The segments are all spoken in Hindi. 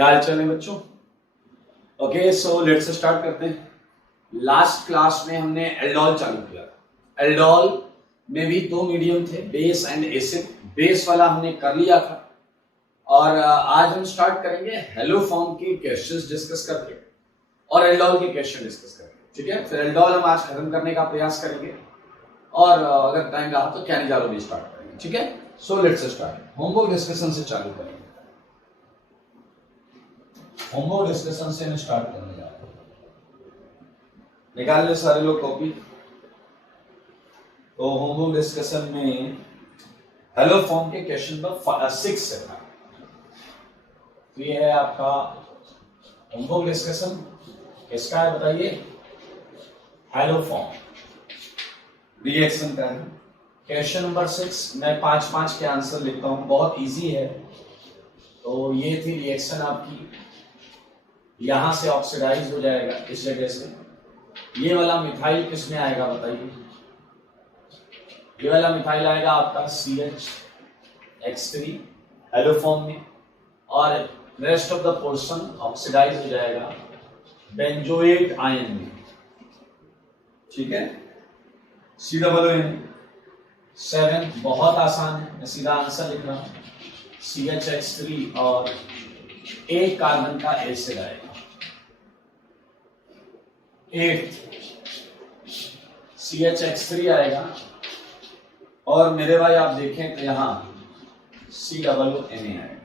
क्या हाल चाल है बच्चों। ओके, सो लेट्स स्टार्ट करते हैं। लास्ट क्लास में हमने एल्डोल चालू किया। एल्डोल में भी दो मीडियम थे, बेस एंड एसिड। बेस वाला हमने कर लिया था और आज हम स्टार्ट करेंगे हेलो फॉर्म के क्वेश्चंस डिस्कस करके और एल्डोल के क्वेश्चन डिस्कस करके। ठीक है, फिर एल्डोल हम आज खत्म करने का प्रयास करेंगे और अगर टाइम रहा तो कैनिजालो भी स्टार्ट करेंगे। ठीक है, so let's start. Homework discussion से चालू करेंगे। होमवर्क डिस्कशन से हम स्टार्ट करने जा रहे हैं। निकाल ले सारे लोग कॉपी। तो होमवर्क डिस्कशन में हेलो फॉर्म के क्वेश्चन नंबर 6 से था। तो ये है आपका होमवर्क डिस्कशन। किसका है बताइए? हेलो फॉर्म रिएक्शन का है। क्वेश्चन नंबर 6 मैं 5-5 के आंसर लिखता हूं, बहुत इजी है। तो ये थी रिएक्शन आपकी, यहां से ऑक्सीडाइज हो जाएगा इस जगह से। ये वाला मिथाइल किसमें आएगा बताइए? ये वाला मिथाइल आएगा आपका CH(H3) हेलो फॉर्म में, और rest of the portion oxidise हो जाएगा बेंजोएट आयन में। ठीक है, COON7 बहुत आसान है, मैं सीधा आंसर लिख रहा हूं। CH(H3) और एक कार्बन का एसिड आएगा 8 CH(H3) आएगा, और मेरे भाई आप देखें तो यहां COONA आएगा।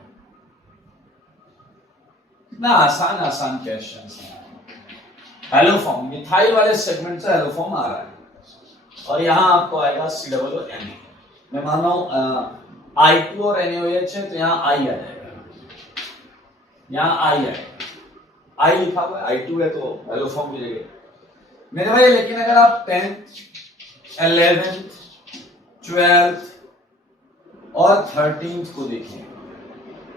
कितना आसान आसान क्वेश्चन है। हेलो फॉर्म मिथाइल वाले सेगमेंट से हेलो फॉर्म आ रहा है, और यहां आपको आएगा COONA। मैं मान रहा हूं I2 और NaOH है तो यहां I आ जाएगा, यहां I आएगा। I लिखा हुआ है, I2 है तो हेलो फॉर्म मिलेगा मेरे भाई। लेकिन अगर आप 10th 11th 12th और 13th को देखें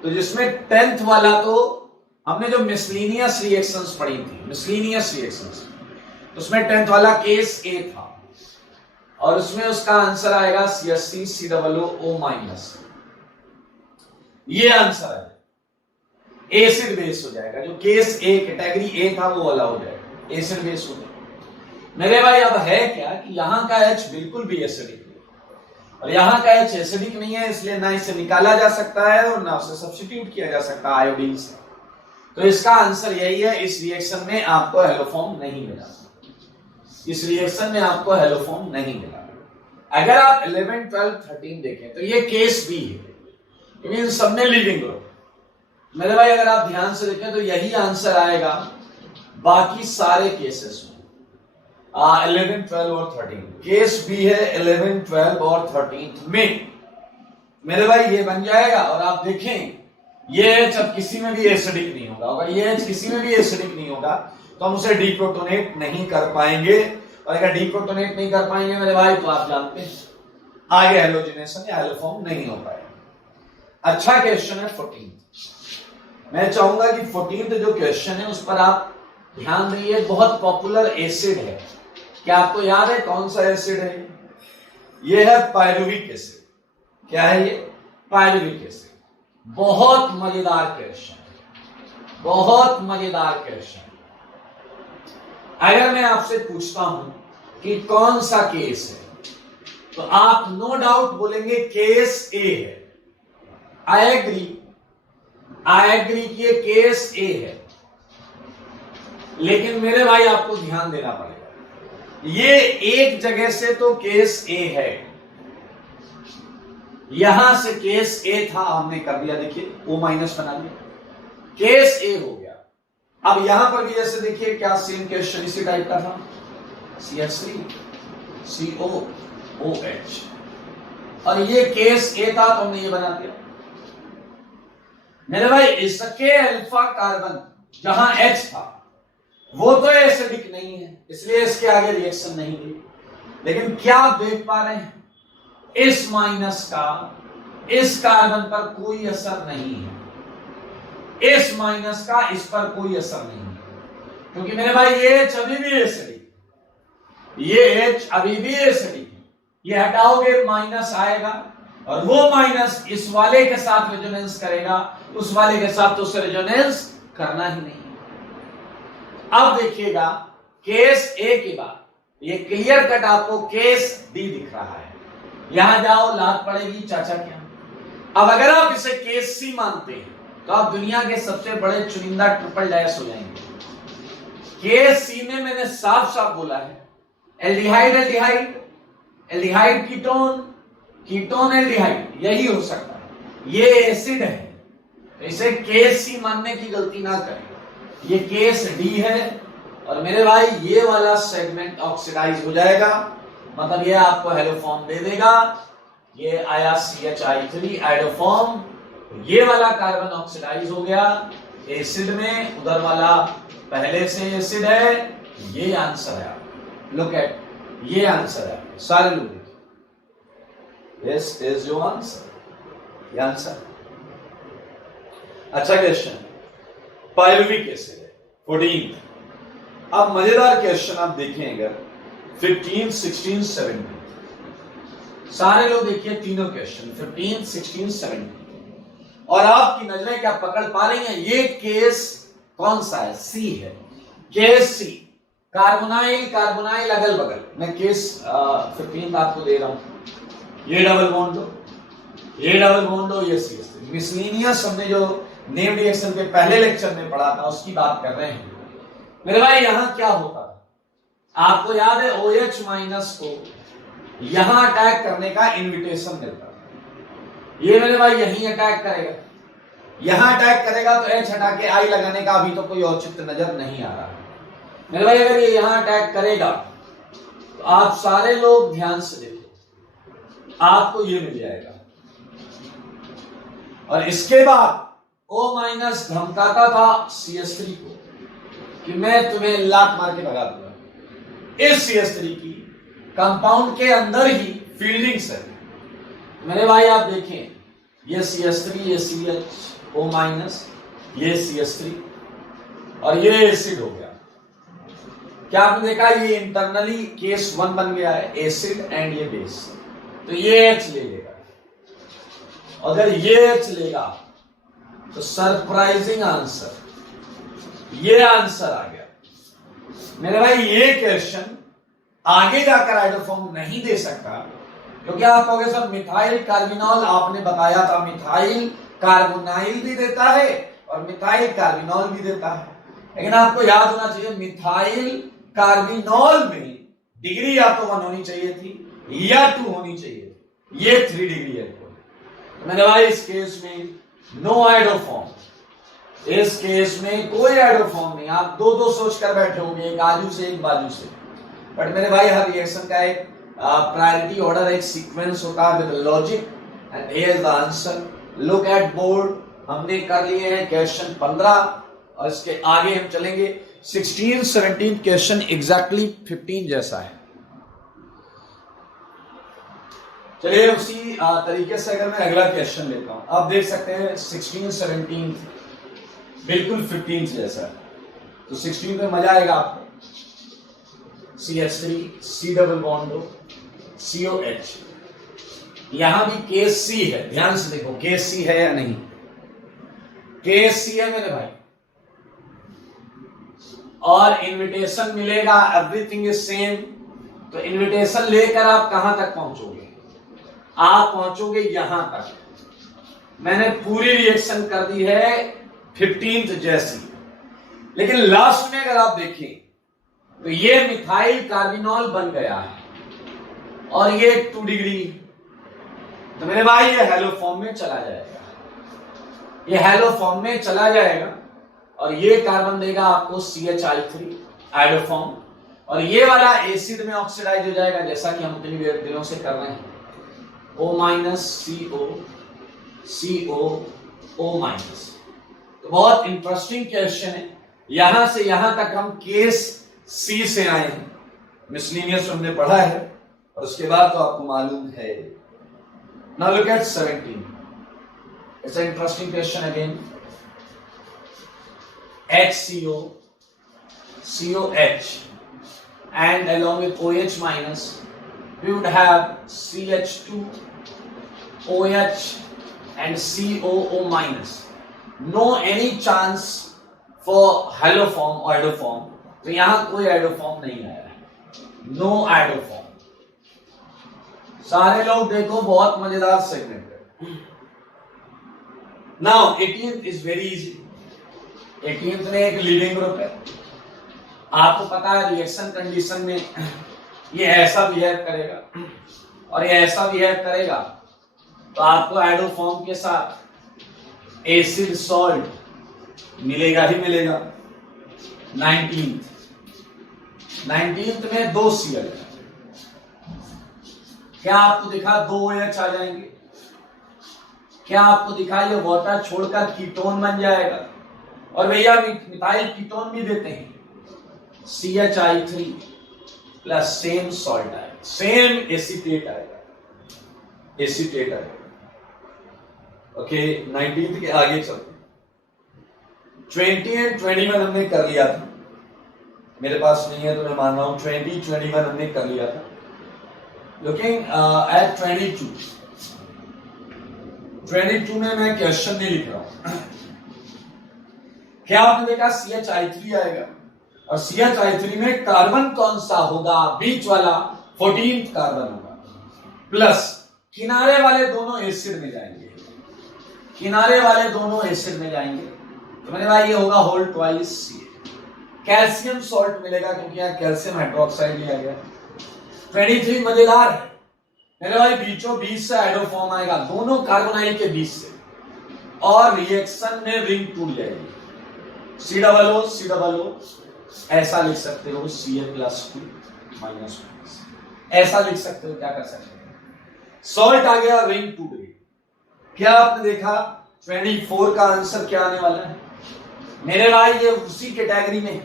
तो जिसमें 10th वाला तो हमने जो मिसलिनियस रिएक्शंस पढ़ी थी, मिसलिनियस रिएक्शंस, उसमें 10th वाला केस A था और उसमें उसका आंसर आएगा CH3 COO-। ये आंसर है, एसिड बेस हो जाएगा। जो केस A कैटेगरी A था वो वाला हो जाएगा, एसिड बेस हो जाएगा मेरे भाई। अब है क्या कि यहां का H बिल्कुल भी एसिडिक नहीं और यहां का H एसिडिक नहीं है, इसलिए ना इसे निकाला जा सकता है और ना उसे सब्स्टिट्यूट किया जा सकता आयोडीन से। तो इसका आंसर यही है, इस रिएक्शन में आपको हेलो फॉर्म नहीं मिला। इस रिएक्शन में आपको हेलो फॉर्म नहीं मिला। अगर आप 11 12 13 देखें तो ये केस B है, क्योंकि इन सब में लीविंग ग्रुप मेरे भाई। अगर आप ध्यान से देखें तो यही आंसर आएगा बाकी सारे केसेस में। 11 12 और 13 केस B है 11 12 और 13 में मेरे भाई ये बन जाएगा। और आप देखें ये H अब किसी में भी एसिडिक नहीं होगा, अगर ये H किसी में भी एसिडिक नहीं होगा तो हम उसे डीप्रोटोनेट नहीं कर पाएंगे, और अगर डीप्रोटोनेट नहीं कर पाएंगे मेरे भाई तो आप जानते हैं आगे हेलोजिनेशन या हेलो फॉर्म नहीं हो पाएगा। अच्छा क्वेश्चन है 14। मैं चाहूंगा कि 14 जो क्वेश्चन है उस पर आप ध्यान दीजिए। बहुत पॉपुलर एसिड है, क्या आपको याद है कौन सा एसिड है? ये है पायरुविक एसिड। क्या है ये? Pyruvic acid. बहुत मजेदार क्वेश्चन, बहुत मजेदार क्वेश्चन। अगर मैं आपसे पूछता हूं कि कौन सा केस है तो आप नो डाउट बोलेंगे केस A है। आई एग्री कि ये केस A है, लेकिन मेरे भाई आपको ध्यान देना पड़ेगा, ये एक जगह से तो केस A है, यहां से केस A था हमने कर दिया, देखिए O- बना लिया, केस A हो गया। अब यहां पर भी जैसे देखिए क्या सेम क्वेश्चन इसी टाइप का था, CH3 COOH, और ये केस A था तो हमने ये बना दिया मेरे भाई। इसके अल्फा कार्बन जहां H था वो तो एसिडिक नहीं है, इसलिए इसके आगे रिएक्शन नहीं हुई। लेकिन क्या आप देख पा रहे हैं, इस माइनस का इस कार्बन पर कोई असर नहीं है, इस माइनस का इस पर कोई असर नहीं है, क्योंकि मेरे भाई ये H अभी भी एसिडिक, ये H अभी भी एसिडिक है। ये हटाओगे माइनस आएगा और वो माइनस इस वाले के साथ रेजोनेंस करेगा, उस वाले के साथ तो उसे रेजोनेंस करना ही नहीं। अब देखिएगा केस ए के बाद ये क्लियर कट आपको केस डी दिख रहा है। यहां जाओ लात पड़ेगी चाचा क्या। अब अगर आप इसे केस सी मानते हैं तो आप दुनिया के सबसे बड़े चुनिंदा ट्रिपल डैश हो जाएंगे। केस सी में मैंने साफ साफ बोला है aldehyde aldehyde, aldehyde ketone, ketone aldehyde, यही हो सकता है। ये एसिड है, इसे केस सी मानने की गलती ना करें। ये केस डी है और मेरे भाई ये वाला सेगमेंट ऑक्सीडाइज हो जाएगा, मतलब ये आपको हेलोफॉर्म दे देगा। ये आया CH3 आइडोफॉर्म, ये वाला कार्बन ऑक्सीडाइज हो गया एसिड में, उधर वाला पहले से एसिड है। ये आंसर है, लुक एट, ये आंसर है। सारे लोग देखिए, दिस इज योर आंसर, ये आंसर। अच्छा क्वेश्चन, पाइरुविक एसिड है 14th। अब मजेदार क्वेश्चन आप देखें अगर 15, 16, 17, सारे लोग देखिए तीनों क्वेश्चन 15, 16, 17 और आपकी नजरें क्या पकड़ पा रही हैं? ये केस कौन सा है? सी है, केस सी। कार्बोनाइल कार्बोनाइल अगल बगल, मैं केस 15 आपको दे रहा हूं। ये डबल बॉन्ड दो, ये डबल बॉन्ड दो, ये सी। मिसलिनियस हमने जो नेम रिएक्शन के पहले लेक्चर में पढ़ा था उसकी बात कर रहे हैं मेरे भाई। यहां क्या होता है आपको याद है? OH माइनस को यहां अटैक करने का इनविटेशन मिलता है। ये मेरे भाई यहीं अटैक करेगा, यहां अटैक करेगा तो H हटा के I लगाने का अभी तो कोई औचित्य नजर नहीं आ रहा मेरे भाई। अगर ये यहां अटैक करेगा तो आप सारे लोग ध्यान से देखो, आपको ये मिल जाएगा। और इसके बाद O माइनस धमकाता था CH3 को कि मैं तुम्हें लात मार के भगा दूंगा। इस CH3 की कंपाउंड के अंदर ही फील्डिंग्स है मेरे भाई। आप देखें, ये CH3, ये CHO माइनस, ये CH3 और ये एसिड हो गया। क्या आपने देखा? ये इंटरनली केस 1 बन गया है, एसिड एंड ये बेस। तो ये H ले लेगा, अगर ये H लेगा तो सरप्राइजिंग आंसर, ये आंसर आ गया मेरे भाई। ये क्वेश्चन आगे जाकर आइडोफॉर्म नहीं दे सकता क्योंकि आप कहोगे सर मिथाइल कार्बिनॉल आपने बताया था, मिथाइल कार्बोनाइल भी देता है और मिथाइल कार्बिनॉल भी देता है। लेकिन आपको याद होना चाहिए मिथाइल कार्बिनॉल में डिग्री या तो 1 होनी चाहिए थी या 2 होनी चाहिए थी, ये 3 डिग्री है। तो मेरे भाई इस केस में नो आइडोफॉर्म, इस केस में कोई आइडोफॉर्म नहीं। आप दो दो सोच कर बैठे होंगे, एक आजू से एक बाजू से, बट मेरे भाई हर रिएक्शन का एक प्रायोरिटी ऑर्डर, एक सीक्वेंस होता है with logic and here is the answer. Look at board, हमने कर लिए हैं क्वेश्चन 15 और इसके आगे हम चलेंगे 16, 17 क्वेश्चन एग्जैक्टली 15 जैसा है। चलिए उसी तरीके से अगर मैं अगला क्वेश्चन लेता हूं, आप देख सकते हैं 16, 17 बिल्कुल 15 जैसा है। तो 16 में मजा आएगा आपको। CH3, C डबल बॉन्ड दो, COH। यहां भी केस सी है, ध्यान से देखो केस सी है या नहीं। केस सी है मेरे भाई और इनविटेशन मिलेगा, एवरीथिंग इज सेम। तो इनविटेशन लेकर आप कहां तक पहुंचोगे? आप पहुंचोगे यहां तक। मैंने पूरी रिएक्शन कर दी है 15th जैसी, लेकिन लास्ट में अगर आप देखें तो ये मिथाइल कार्बिनॉल बन गया है और ये 2 डिग्री। तो मेरे भाई ये हेलो फॉर्म में चला जाएगा, ये हेलो फॉर्म में चला जाएगा और ये कार्बन देगा आपको CH3 आइडोफॉर्म और ये वाला एसिड में ऑक्सीडाइज हो जाएगा, जैसा कि हम इतनी दिनों से कर रहे हैं। O minus CO, CO, O minus. तो बहुत इंटरेस्टिंग क्वेश्चन है। यहां से यहां तक हम केस सी से आए हैं, मिसलिनियस हमने पढ़ा है और उसके बाद तो आपको मालूम है। Now look at 17, it's an interesting question again. HCO, COH and along with OH minus we would have CH2 OH and COO minus. No any chance for haloform or idoform. तो यहां कोई आइडोफॉर्म नहीं आया है, नो आइडोफॉर्म। सारे लोग देखो, बहुत मजेदार सेगमेंट है। Now 18th is very easy. 18th में एक लीडिंग ग्रुप है, आपको पता है रिएक्शन कंडीशन में ये ऐसा बिहेव करेगा और ये ऐसा बिहेव करेगा, तो आपको आइडोफॉर्म के साथ एसिड सॉल्ट मिलेगा ही मिलेगा। 19th में 2 Cl, क्या आपको दिखा 2 OH आ जाएंगे? क्या आपको दिखा ये वाटर छोड़कर कीटोन बन जाएगा? और भैया मिथाइल कीटोन भी देते हैं, CHI3 प्लस सेम सॉल्ट आएगा, सेम एसीटेट आएगा, एसीटेट आएगा। ओके, 19th के आगे चलते हैं। 20 एंड 21 हमने कर लिया था, मेरे पास नहीं है तो मैं मान रहा हूं 20, 21 हमने कर लिया था। लुकिंग एट 22 में मैं क्वेश्चन नहीं लिख रहा हूं। क्या आपने देखा CHI3 आएगा, और CHI3 में कार्बन कौन सा होगा? बीच वाला 14th कार्बन होगा, प्लस किनारे वाले दोनों एसिड में जाएंगे, किनारे वाले दोनों एसिड में जाएंगे, तो मैंने भाई ये होगा whole twice Ca। Calcium salt मिलेगा क्योंकि यहाँ कैल्शियम हाइड्रोक्साइड लिया गया। 23 मजेदार है मेरे भाई, बीचों बीच से आइडोफॉर्म आएगा, दोनों कार्बोनाइल के बीच से, और रिएक्शन में रिंग टूट जाएगी, COO ऐसा लिख सकते हो, Cl+2 ऐसा लिख सकते हो। क्या कर सकते हो? सॉल्ट आ गया, रिंग टूट गई। क्या आपने देखा 24 का आंसर क्या आने वाला है मेरे भाई? ये उसी कैटेगरी में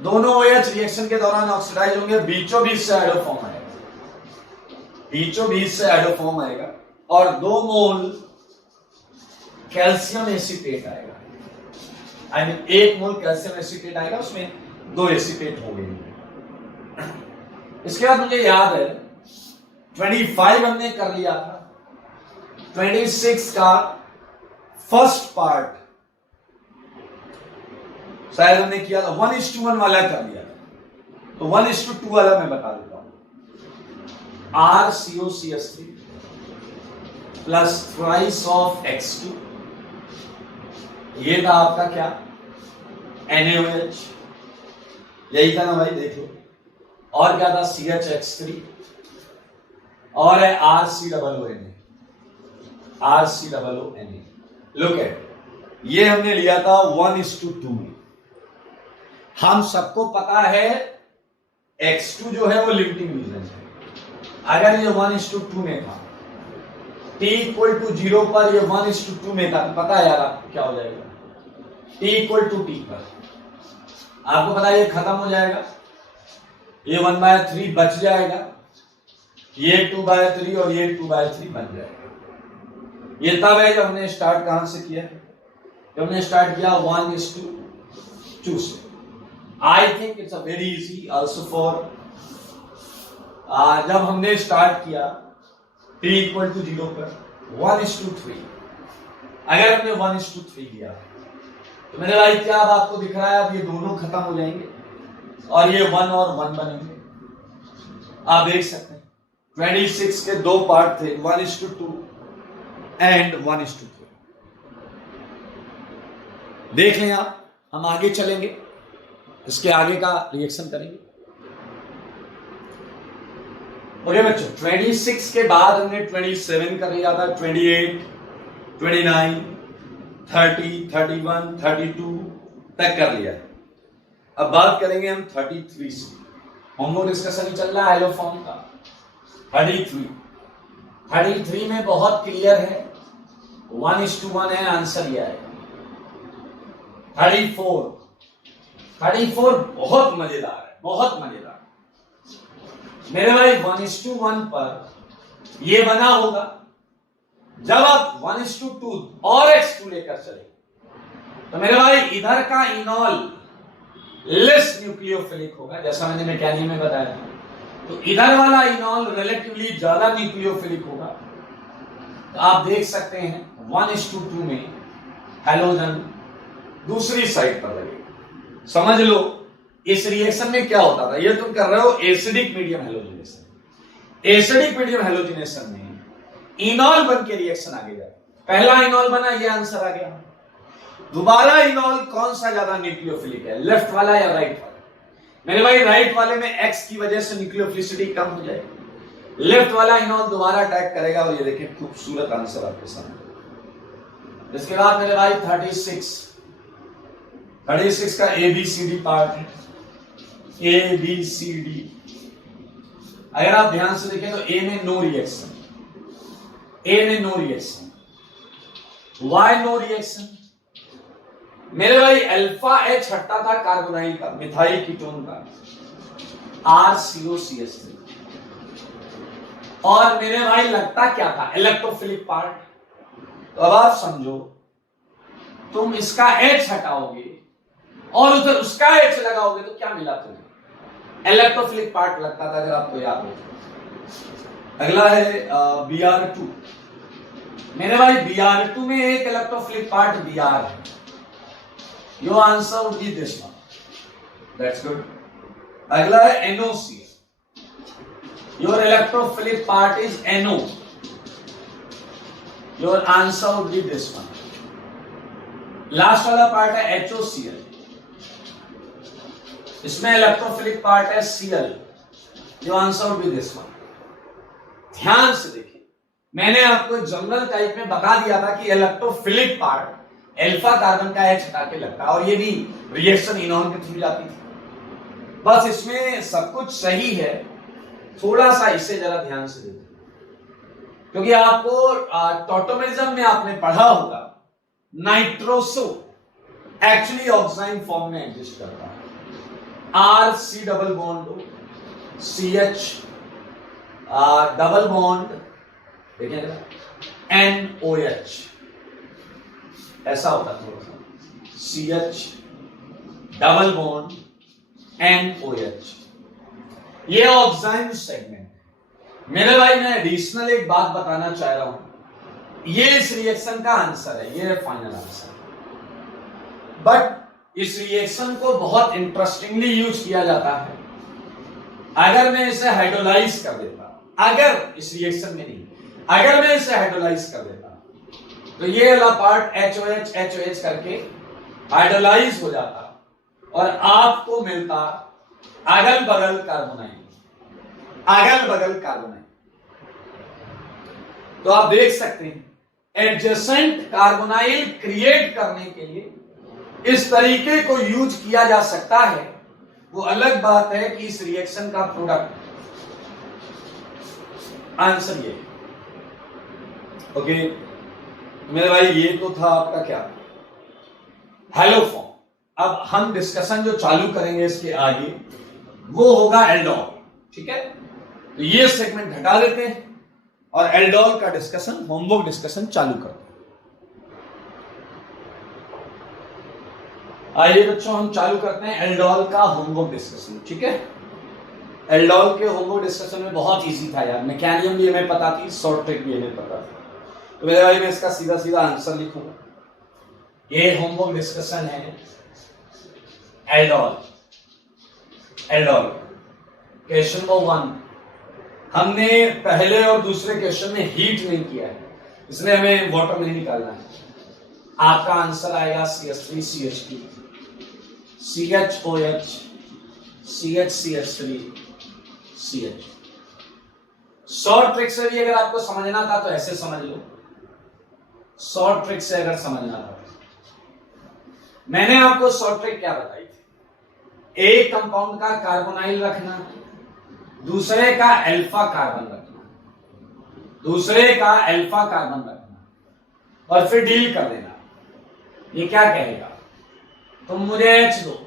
दोनों OH रिएक्शन के दौरान ऑक्सीडाइज होंगे, बीचों बीच से आइडोफॉर्म आएगा, बीचों बीच से आइडोफॉर्म आएगा, और 2 मोल कैल्शियम एसीटेट आएगा। I mean 1 mole calcium acetate आएगा, उसमें 2 एसीटेट हो गए। इसके बाद मुझे याद है 25 हमने कर लिया था, 26 का फर्स्ट पार्ट शायद हमने किया था, 1:1 वाला कर लिया था, तो 1:2 वाला मैं बता देता हूं। RCOCH3 plus thrice of X2, ये था आपका क्या? NaOH, यही था ना भाई, देख लो। और क्या था? CHX3, और है RCOONA, RCOONA। लुक एट, ये हमने लिया था 1:2 में। हम सबको पता है X2 जो है वो लिमिटिंग रीजन है। अगर ये 1:2 में था, T=0 पर ये 1:2 में था, तो पता है यार आपको क्या हो जाएगा? T=T पर आपको पता है ये खत्म हो जाएगा, ये 1/3 बच जाएगा, ये 2/3 और ये 2/3 बन जाएगा। ये तब है जब हमने स्टार्ट कहां से किया? जब हमने स्टार्ट किया 1:2 से। I think it's a very easy also for, जब हमने स्टार्ट किया T=0 पर 1:3, अगर हमने 1:3 किया तो मेरे भाई क्या अब आपको दिख रहा है? अब ये दोनों खत्म हो जाएंगे और ये 1 और 1 बनेंगे। आप देख सकते हैं 26 के 2 पार्ट थे, 1:2 एंड 1:3। देख लें आप, हम आगे चलेंगे, इसके आगे का रिएक्शन करेंगे। ओके बच्चों, 26 के बाद हमने 27 कर लिया था, 28, 29, 30, 31, 32 तक कर लिया। अब बात करेंगे हम 33 से। होमवर्क डिस्कशन चल रहा है आइलोफॉर्म का। 33 में बहुत क्लियर है, 1:1 है, आंसर ये आएगा। 34 बहुत मजेदार है, बहुत मजेदार मेरे भाई। 1:1 पर ये बना होगा, जब आप 1:2 और X2 लेकर चले तो मेरे भाई इधर का इनॉल लेस न्यूक्लियोफिलिक होगा, जैसा मैंने मैकेनिज्म में बताया था। तो इधर वाला इनॉल रिलेटिवली ज्यादा न्यूक्लियोफिलिक होगा, तो आप देख सकते हैं 1:2 में हैलोजन दूसरी साइड पर लगेगा। समझ लो इस रिएक्शन में क्या होता था, ये तुम कर रहे हो acidic medium halogenation. Acidic medium halogenation में इनॉल बन के रिएक्शन आगे जाता, पहला इनॉल बना, ये आंसर आ गया। दोबारा इनॉल कौन सा ज्यादा न्यूक्लियोफिलिक है, लेफ्ट वाला या राइट वाला? मेरे भाई राइट वाले में एक्स की वजह से न्यूक्लियोफिलिसिटी कम हो जाएगी, लेफ्ट वाला इनॉल दोबारा अटैक करेगा और ये देखिए खूबसूरत आंसर आपके सामने। इसके बाद मेरे भाई 36 का ABCD पार्ट है, ABCD। अगर आप ध्यान से देखें तो A में नो रिएक्शन, A में no reaction, Y no reaction. मेरे भाई अल्फा H हटता था कार्बोनाइल का, मिथाइल कीटोन का, RCOCH3। और मेरे भाई लगता क्या था, इलेक्ट्रोफिलिक पार्ट। तो अब आप समझो, तुम इसका H हटाओगे और उधर उसका H लगाओगे तो क्या मिला तुम्हें, इलेक्ट्रोफिलिक पार्ट लगता था, अगर आपको याद हो। अगला है Br2। मेरे भाई Br2 में एक इलेक्ट्रोफिलिक पार्ट Br है। Your answer would be this one, that's good. अगला है NOCl। Your electrophilic part is NO। Your answer would be this one. Last वाला पार्ट है HOCl, इसमें इलेक्ट्रोफिलिक पार्ट है Cl। Your answer would be this one. ध्यान से देखिए, मैंने आपको जनरल टाइप में बता दिया था कि इलेक्ट्रोफिलिक पार्ट अल्फा कार्बन का H हटा के लगता है और ये भी रिएक्शन इनॉन के थ्रू जाती थी। बस इसमें सब कुछ सही है, थोड़ा सा इसे जरा ध्यान से देखिए, क्योंकि आपको टॉटोमेरिज्म में आपने पढ़ा होगा नाइट्रोसो एक्चुअली ऑक्साइन फॉर्म में एग्जिस्ट करता है, RC double bond CH double bond, देखिए NOH, ऐसा होता है थोड़ा सा, CH डबल बॉन्ड NOH, ये ऑक्साइन सेगमेंट। मेरे भाई मैं एडिशनल एक बात बताना चाह रहा हूं, ये इस रिएक्शन का आंसर है, ये फाइनल आंसर। बट इस रिएक्शन को बहुत इंटरेस्टिंगली यूज किया जाता है। अगर मैं इसे हाइड्रोलाइज कर देता, अगर इस रिएक्शन में नहीं, अगर मैं इसे हाइड्रोलाइज कर देता तो ये वाला पार्ट HOH करके हाइड्रोलाइज हो जाता और आपको मिलता अगल बगल कार्बोनाइल, अगल बगल कार्बोनाइल। तो आप देख सकते हैं एडजेसेंट कार्बोनाइल क्रिएट करने के लिए इस तरीके को यूज किया जा सकता है। वो अलग बात है कि इस रिएक्शन का प्रोडक्ट, आंसर ये। ओके मेरे भाई, ये तो था आपका क्या, हैलोफॉर्म। अब हम डिस्कशन जो चालू करेंगे इसके आगे वो होगा एल्डोल, ठीक है। तो ये सेगमेंट हटा देते हैं और एल्डोल का डिस्कशन, होमवर्क डिस्कशन चालू करते हैं। आइए बच्चों, हम चालू करते हैं एल्डोल का होमवर्क डिस्कशन, ठीक है। एल्डोल के होमवर्क डिस्कशन में बहुत इजी था यार, मैकेनियम भी हमें पता थी, शॉर्ट ट्रिक भी हमें पता था। तो मेरे भाई मैं इसका सीधा सीधा आंसर लिखूंगा। ये होमवर्क डिस्कशन है एल्डोल। एल्डोल क्वेश्चन नंबर 1, हमने पहले और दूसरे क्वेश्चन में हीट नहीं किया है, इसलिए हमें वाटर नहीं निकालना है। आपका आंसर आएगा CH3CH2 CHOH CH3 CH। Short trick से भी अगर आपको समझना था तो ऐसे समझ लो, शॉर्ट ट्रिक से अगर समझना था। मैंने आपको शॉर्ट ट्रिक क्या बताई थी, एक कंपाउंड का कार्बोनाइल रखना, दूसरे का अल्फा कार्बन रखना, दूसरे का अल्फा कार्बन रखना और फिर डील कर देना। ये क्या कहेगा, तुम मुझे H दो,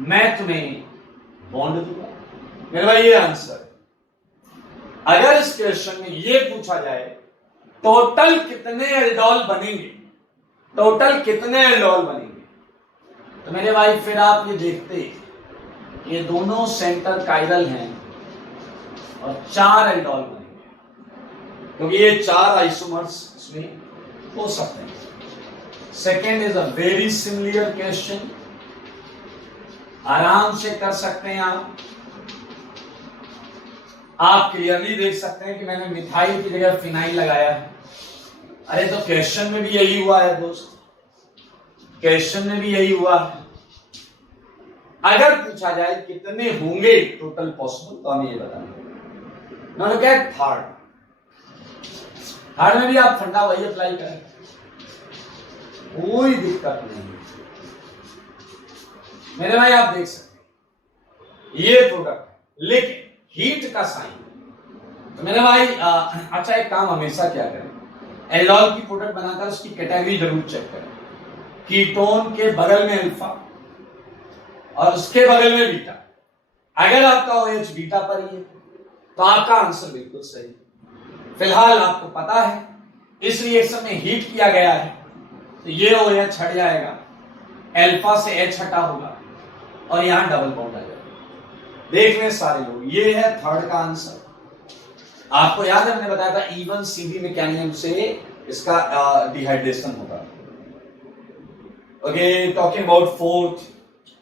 मैं तुम्हें बॉन्ड दूंगा। मेरे भाई ये आंसर। अगर इस क्वेश्चन में ये पूछा जाए टोटल कितने एल्डोल बनेंगे, टोटल कितने एल्डोल बनेंगे, तो मेरे भाई फिर आप ये देखते, ये दोनों सेंटर कायरल हैं और 4 एल्डोल बनेंगे। क्योंकि ये 4 आइसोमर्स इसमें हो सकते हैं। Second is a very similar question, आराम से कर सकते हैं आप क्लियरली देख सकते हैं कि मैंने मिथाइल की जगह फिनाइल लगाया है। अरे तो क्वेश्चन में भी यही हुआ है दोस्त, क्वेश्चन में भी यही हुआ है। अगर पूछा जाए कितने होंगे टोटल पॉसिबल तो हमें ये बताना। मैंने कहा थर्ड में भी आप फंडा वही अप्लाई करें, कोई दिक्कत नहीं। मेरे भाई आप देख सकते हैं ये प्रोडक्ट है, लेकिन हीट का साइन। तो मेरे भाई अच्छा एक काम हमेशा क्या करें, एल्डोल की प्रोडक्ट बनाकर उसकी कैटेगरी जरूर चेक करें। कीटोन के बगल में अल्फा और उसके बगल में बीटा। अगर आपका OH बीटा पर ही है तो आपका आंसर बिल्कुल सही। फिलहाल आपको पता है इस रिएक्शन में हीट किया गया है तो ये OH हट जाएगा, अल्फा से H हटा होगा और यहां डबल बॉन्ड आ जाएगा। देख लें सारे लोग, ये है थर्ड का आंसर। आपको याद है मैंने बताया था इवन CD मैकेनिज्म से इसका डिहाइड्रेशन होगा। ओके, टॉकिंग अबाउट फोर्थ,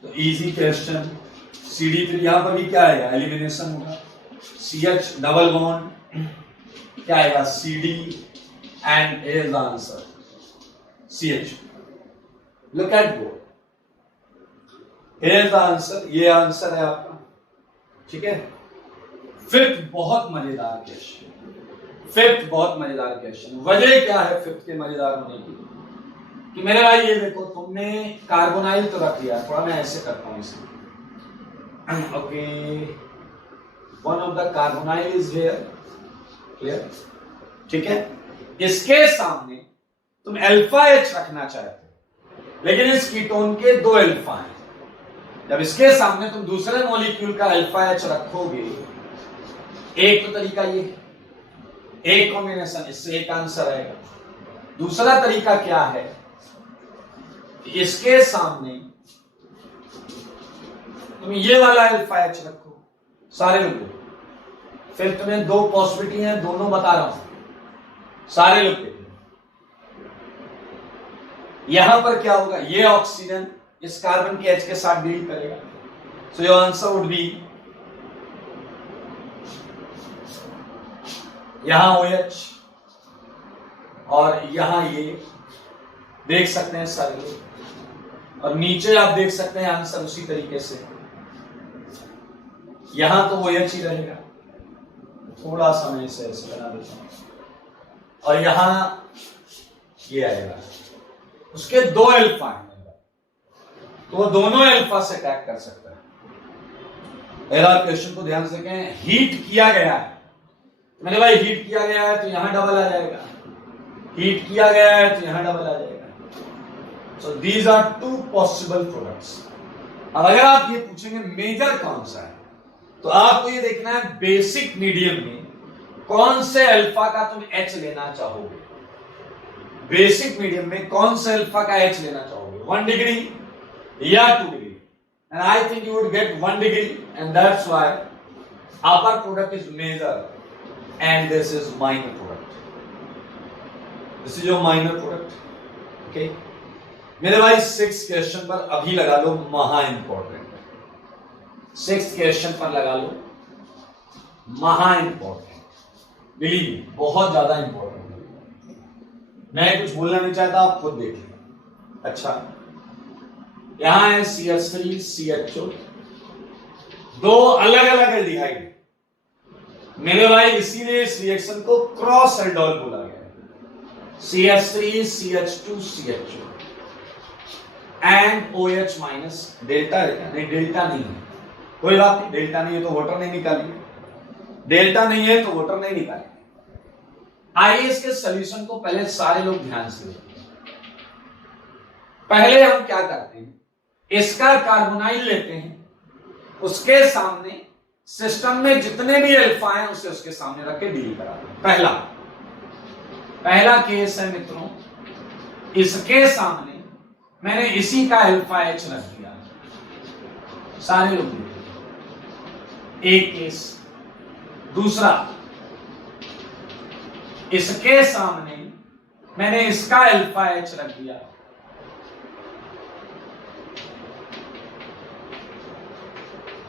तो इजी क्वेश्चन। CD फिर यहां पर भी क्या आएगा, एलिमिनेशन होगा। CH डबल बॉन्ड क्या आएगा, CD and is answer CH। Look at board, here the answer, ये आंसर है आपका, ठीक है। फिफ्थ बहुत मजेदार क्वेश्चन, फिफ्थ बहुत मजेदार क्वेश्चन। वजह क्या है फिफ्थ के मजेदार होने की कि मेरे भाई ये देखो, तुमने कार्बोनाइल तो रख लिया, थोड़ा मैं ऐसे करता हूं इसे। Okay, one of the carbonyl is here, clear, ठीक है। इसके सामने तुम अल्फा H रखना चाहते हो, लेकिन इस कीटोन के 2 अल्फा हैं। जब इसके सामने तुम दूसरे मॉलिक्यूल का अल्फा H रखोगे, एक तो तरीका ये, एक कॉम्बिनेशन, इससे एक आंसर आएगा। दूसरा तरीका क्या है, इसके सामने तुम ये वाला अल्फा H रखो, सारे लोग। फिर तुम्हें 2 पॉसिबिलिटी है, दोनों बता रहा हूं, सारे लोग के। यहां पर क्या होगा, ये ऑक्सीजन इस कार्बन के H के साथ डील करेगा। So your answer would be यहां OH और यहां ये देख सकते हैं सारे लोग, और नीचे आप देख सकते हैं आंसर उसी तरीके से। यहां तो OH ही रहेगा, थोड़ा सा मैं इसे ऐसे बना देता हूं, और यहां ये आएगा, उसके 2 अल्फा हैं तो वो दोनों अल्फा से अटैक कर सकता है। पहला क्वेश्चन को ध्यान से देखें, हीट किया गया है, मैंने भाई हीट किया गया है तो यहां डबल आ जाएगा, हीट किया गया है तो यहां डबल आ जाएगा। So these are 2 possible products. अब अगर आप ये पूछेंगे मेजर कौन सा है, तो आपको ये देखना है बेसिक मीडियम में कौन से अल्फा का तुम H लेना चाहोगे। बेसिक मीडियम में कौन से अल्फा का H लेना चाहोगे, 1 डिग्री या 2 degree? And I think you would get 1 degree, and that's why upper product is major and this is minor product. This is your minor product. Okay? मेरे भाई 6th क्वेश्चन पर अभी लगा लो, महा इंपॉर्टेंट। 6th क्वेश्चन पर लगा लो, महा इंपॉर्टेंट, बिलीव बहुत ज्यादा इंपॉर्टेंट। मैं कुछ बोलना नहीं चाहता, आप खुद देख लो। अच्छा, यहां है CH3 CHO, 2 अलग अलग एल्डिहाइड। मेरे भाई इसीलिए इस रिएक्शन को क्रॉस एल्डोल बोला गया है। CH3 CH2 CHO and OH minus, delta है नहीं, डेल्टा नहीं है, कोई बात नहीं, डेल्टा नहीं है तो वाटर नहीं निकालिए, डेल्टा नहीं है तो वाटर नहीं निकालिए। आइए इसके सॉल्यूशन को पहले सारे लोग ध्यान से देखें। पहले हम क्या करते हैं, इसका कार्बोनाइल लेते हैं, उसके सामने सिस्टम में जितने भी अल्फा हैं उसे उसके सामने रख के डील कराते हैं। पहला केस है मित्रों, इसके सामने मैंने इसी का अल्फा H रख दिया, सारे लोग एक केस। दूसरा, इसके सामने मैंने इसका अल्फा एच रख दिया,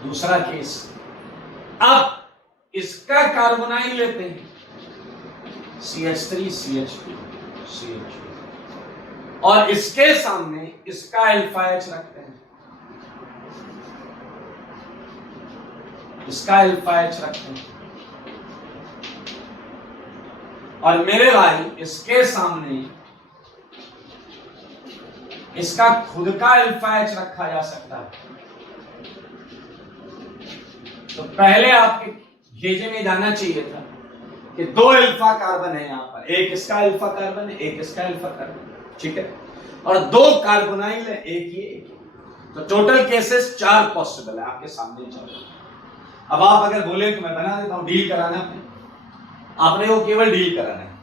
दूसरा केस। अब इसका कार्बोनाइल लेते हैं, CH3 CH2 CH2, और इसके सामने इसका अल्फा एच रखते हैं, इसका अल्फा एच रखते हैं, और मेरे भाई इसके सामने इसका खुद का अल्फा एच रखा जा सकता है। तो पहले आपके भेजे में जाना चाहिए था कि दो अल्फा कार्बन है यहां पर, एक इसका अल्फा कार्बन है, एक इसका अल्फा कार्बन, ठीक है, और दो कार्बोनाइल है, एक ये एक ये। तो टोटल केसेस 4 पॉसिबल है आपके सामने चल रहा। अब आप अगर बोले तो मैं बना देता हूं, डील कराना है आपने, वो केवल डील कराना है।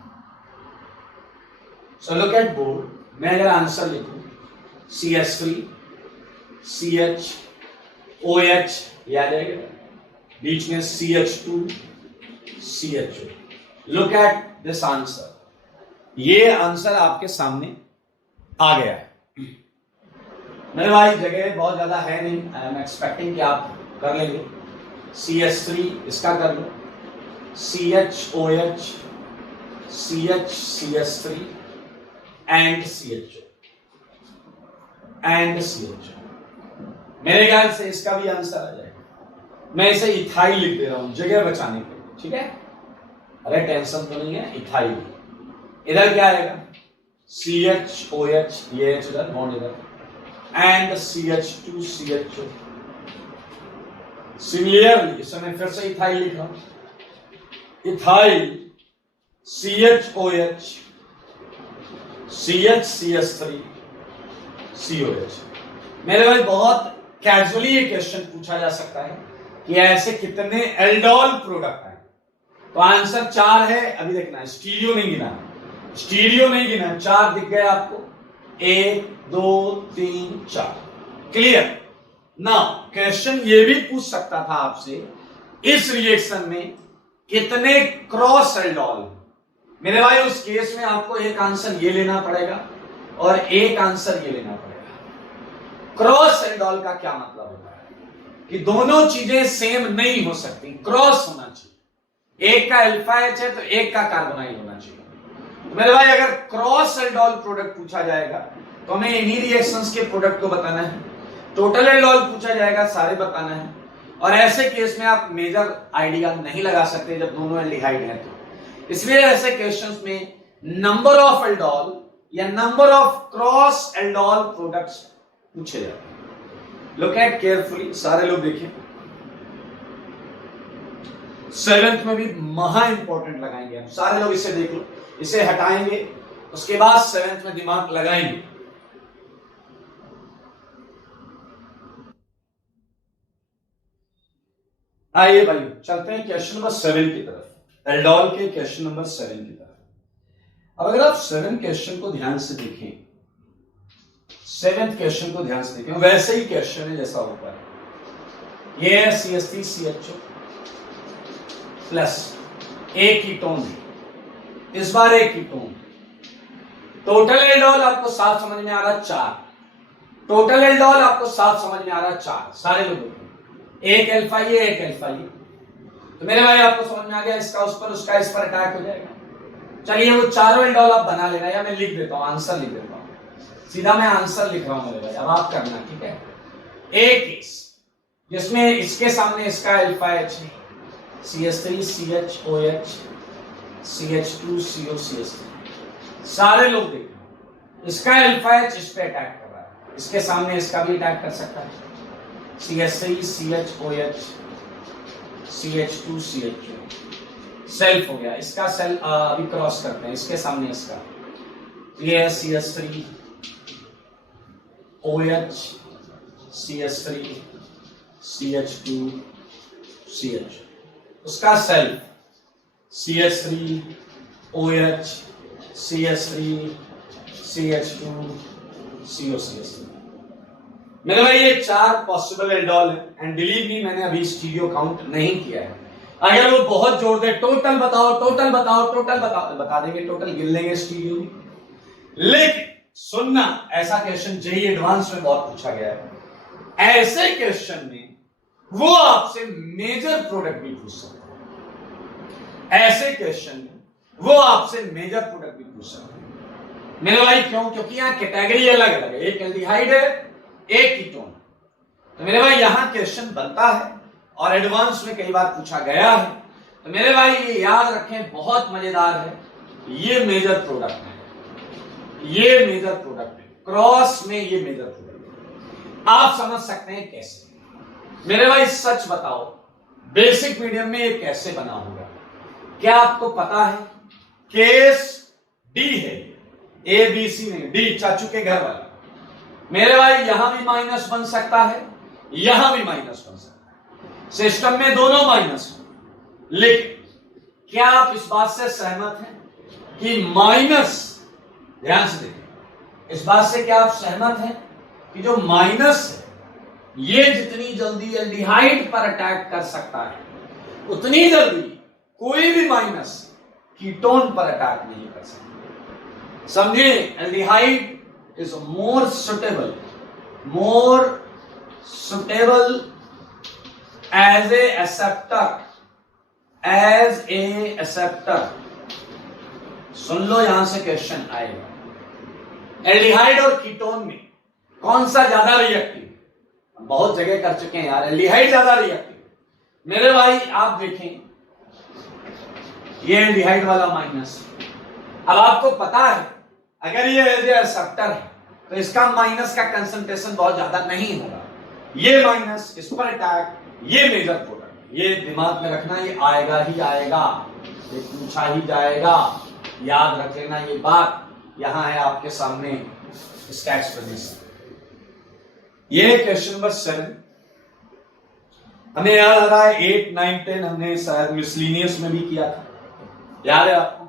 सो लुक एट बोर्ड, मैं अगर आंसर लिखूं CH3 CH OH, याद आएगा, बीच में CH2 CHO। Look at this answer, ये आंसर आपके सामने आ गया है। मेरे भाई जगह बहुत ज्यादा है नहीं, आई एम एक्सपेक्टिंग कि आप कर लेंगे। CH3 इसका कर लो, CHOH CH CH3 and CHO and CHO। मेरे ख्याल से इसका भी आंसर आ जाएगा। मैं इसे इथाइल लिख दे रहा हूं जगह बचाने के लिए, ठीक है, अरे टेंशन तो नहीं है। इथाइल, इधर क्या आएगा, CHOH, ये H इधर, बॉन्ड इधर, एंड CH2 CHO। सिमिलरली इसे मैं फिर से इथाइल लिख रहा हूं, ethyl CHOH CH CH3 COH। मेरे भाई बहुत कैजुअली ये क्वेश्चन पूछा जा सकता है कि ऐसे कितने एल्डोल प्रोडक्ट हैं। तो आंसर 4 है, अभी देखना है, स्टीरियो नहीं गिना, स्टीरियो नहीं गिना, 4 दिख गए आपको, 1 2 3 4, क्लियर ना। क्वेश्चन ये भी पूछ सकता था आपसे, इस रिएक्शन में कितने क्रॉस एल्डोल। मेरे भाई उस केस में आपको एक आंसर ये लेना पड़ेगा और एक आंसर ये लेना पड़ेगा। क्रॉस एल्डोल का क्या मतलब होता है कि दोनों चीजें सेम नहीं हो सकती, क्रॉस होना चाहिए। एक का अल्फा एच है तो एक का कार्बोनाइल होना चाहिए। तो मेरे भाई अगर क्रॉस एल्डोल प्रोडक्ट पूछा जाएगा तो हमें इन्हीं रिएक्शंस के प्रोडक्ट को बताना है, टोटल एल्डोल पूछा जाएगा सारे बताना है, और ऐसे केस में आप मेजर आइडिया नहीं लगा सकते जब दोनों एल्डिहाइड है। तो इसलिए ऐसे क्वेश्चंस में नंबर ऑफ एल्डोल या number of cross aldol products पूछे जाते हैं। लुक एट केयरफुली, सारे लोग देखें, 7th में भी महा इंपॉर्टेंट लगाएंगे हम, सारे लोग इसे देख लो, इसे हटाएंगे, उसके बाद 7th में दिमाग लगाएंगे। आइए भाई चलते हैं क्वेश्चन नंबर 7 की तरफ, एल्डोल के क्वेश्चन नंबर 7 की तरफ। अब अगर आप 7 क्वेश्चन को ध्यान से देखें, 7th क्वेश्चन को ध्यान से देखें, वैसे ही क्वेश्चन है जैसा ऊपर है। ये है CH3 CHO प्लस एक कीटोन, इस बार एक कीटोन। टोटल एल्डोल आपको साफ समझ में आ रहा 4, टोटल एल्डोल आपको साफ समझ में आ रहा 4, सारे लोग एक अल्फा ये एक अल्फा ये। तो मेरे भाई आपको समझ में आ गया, इसका उस पर उसका इस पर अटैक हो जाएगा। चलिए वो चारों एल्डोल आप बना लेना, या मैं लिख देता हूं, आंसर लिख देता हूं, सीधा मैं आंसर लिख रहा हूं मेरे भाई, अब आप करना, ठीक है। एक केस जिसमें इसके सामने इसका अल्फा एच है, CH3 CHOH CH2 CO CH3, सारे लोग देखें, इसका अल्फा एच इस पे अटैक कर रहा है, इसके सामने इसका भी अटैक कर सकता है, CH3 CHOH CH2 CHO, self हो गया, इसका सेल अभी क्रॉस करते हैं, इसके सामने इसका, ये है CH3 OH CH3 CH2 CH, उसका self CH3 OH CH3 CH2 CO CH3। मेरे भाई ये 4 पॉसिबल एल्डोल है, एंड बिलीव मी मैंने अभी स्टीरियो काउंट नहीं किया है, अगर वो बहुत जोर दे टोटल बताओ टोटल बताओ टोटल बताओ, बता देंगे टोटल, गिन लेंगे स्टीरियो में। लेकिन सुनना, ऐसा क्वेश्चन जेईई एडवांस में बहुत पूछा गया है। ऐसे क्वेश्चन में वो आपसे मेजर प्रोडक्ट भी पूछ सकते हैं। ऐसे क्वेश्चन में वो आपसे मेजर प्रोडक्ट भी पूछ सकते हैं। मेरे भाई क्यों? क्योंकि यहां कैटेगरी अलग अलग है, एक एल्डिहाइड है एक कीटोन। तो मेरे भाई यहां क्वेश्चन बनता है और एडवांस में कई बार पूछा गया है। तो मेरे भाई ये याद रखें, बहुत मजेदार है। ये मेजर प्रोडक्ट है, ये मेजर प्रोडक्ट है, क्रॉस में ये मेजर प्रोडक्ट है। आप समझ सकते हैं कैसे? मेरे भाई सच बताओ, बेसिक मीडियम में ये कैसे बना होगा? क्या आपको पता है? केस डी है, ए बी सी नहीं, डी चाचू के घर वाला। मेरे भाई यहां भी माइनस बन सकता है, यहां भी माइनस बन सकता है, सिस्टम में दोनों माइनस है। लेकिन क्या आप इस बात से सहमत हैं कि माइनस, ध्यान से देखिए, इस बात से क्या आप सहमत हैं कि जो माइनस है ये जितनी जल्दी एल्डिहाइड पर अटैक कर सकता है, उतनी जल्दी कोई भी माइनस कीटोन पर अटैक नहीं कर सकता। समझिए, aldehyde is more suitable as a acceptor। सुन लो, यहां से क्वेश्चन आएगा। एल्डिहाइड और कीटोन में कौन सा ज्यादा रिएक्टिव? बहुत जगह कर चुके हैं यार, एल्डिहाइड ज्यादा रिएक्टिव। मेरे भाई आप देखें, ये एल्डिहाइड वाला माइनस, अब आपको पता है अगर ये एज ए एक्सेप्टर है तो इसका माइनस का कंसंट्रेशन बहुत ज्यादा नहीं होगा। ये माइनस इस पर अटैक, ये मेजर प्रोडक्ट, ये दिमाग में रखना, ये आएगा ही आएगा, ये पूछा ही जाएगा। याद रख लेना ये बात, यहां है आपके सामने इसका एक्सप्लेनेशन। ये क्वेश्चन नंबर 7 हमें याद आ रहा है। 8, 9, 10 हमने शायद मिसलिनियस में भी किया था, याद है आपको?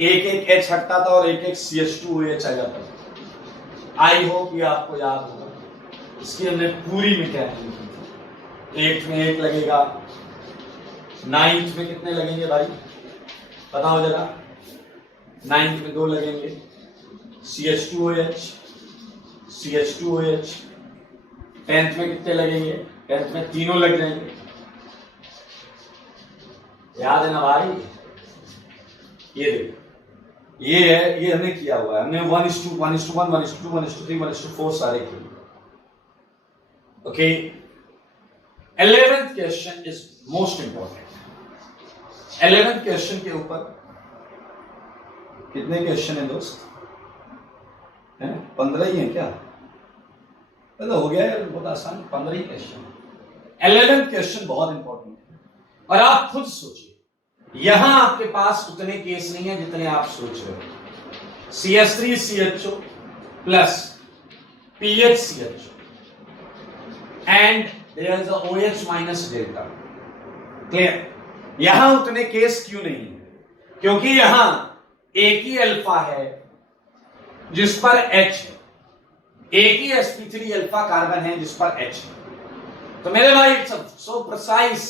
एक एक H हटता था और एक एक CH2OH आ जाता था। आई होप ये आपको याद होगा। इसकी हमने पूरी में क्या की थी। 8 में 1 लगेगा, 9th में कितने लगेंगे भाई बताओ जरा? 9th में 2 लगेंगे, CH2OH CH2OH। 10th में कितने लगेंगे? 10th में तीनों लग जाएंगे। याद है ना भाई? ये देखो, ये है, ये हमने किया हुआ है, हमने 1:1, 1:1, 1:2, 1:3, 1:4 सारे किए। Okay, 11th question is most important. 11th question के ऊपर कितने क्वेश्चन है दोस्त? 15 ही है क्या? तो हो गया यार, बहुत आसान, 15 ही क्वेश्चन। 11th क्वेश्चन बहुत इंपॉर्टेंट है। और आप खुद सोचिए, यहां आपके पास उतने केस नहीं है जितने आप सोच रहे हो। CH3CHO plus PHCHO and there is a OH minus delta. Clear? यहां उतने केस क्यों नहीं है? क्योंकि यहां एक ही अल्फा है जिस पर H है, एक ही sp3 अल्फा कार्बन है जिस पर H है। तो मेरे भाई सो प्रिसाइज,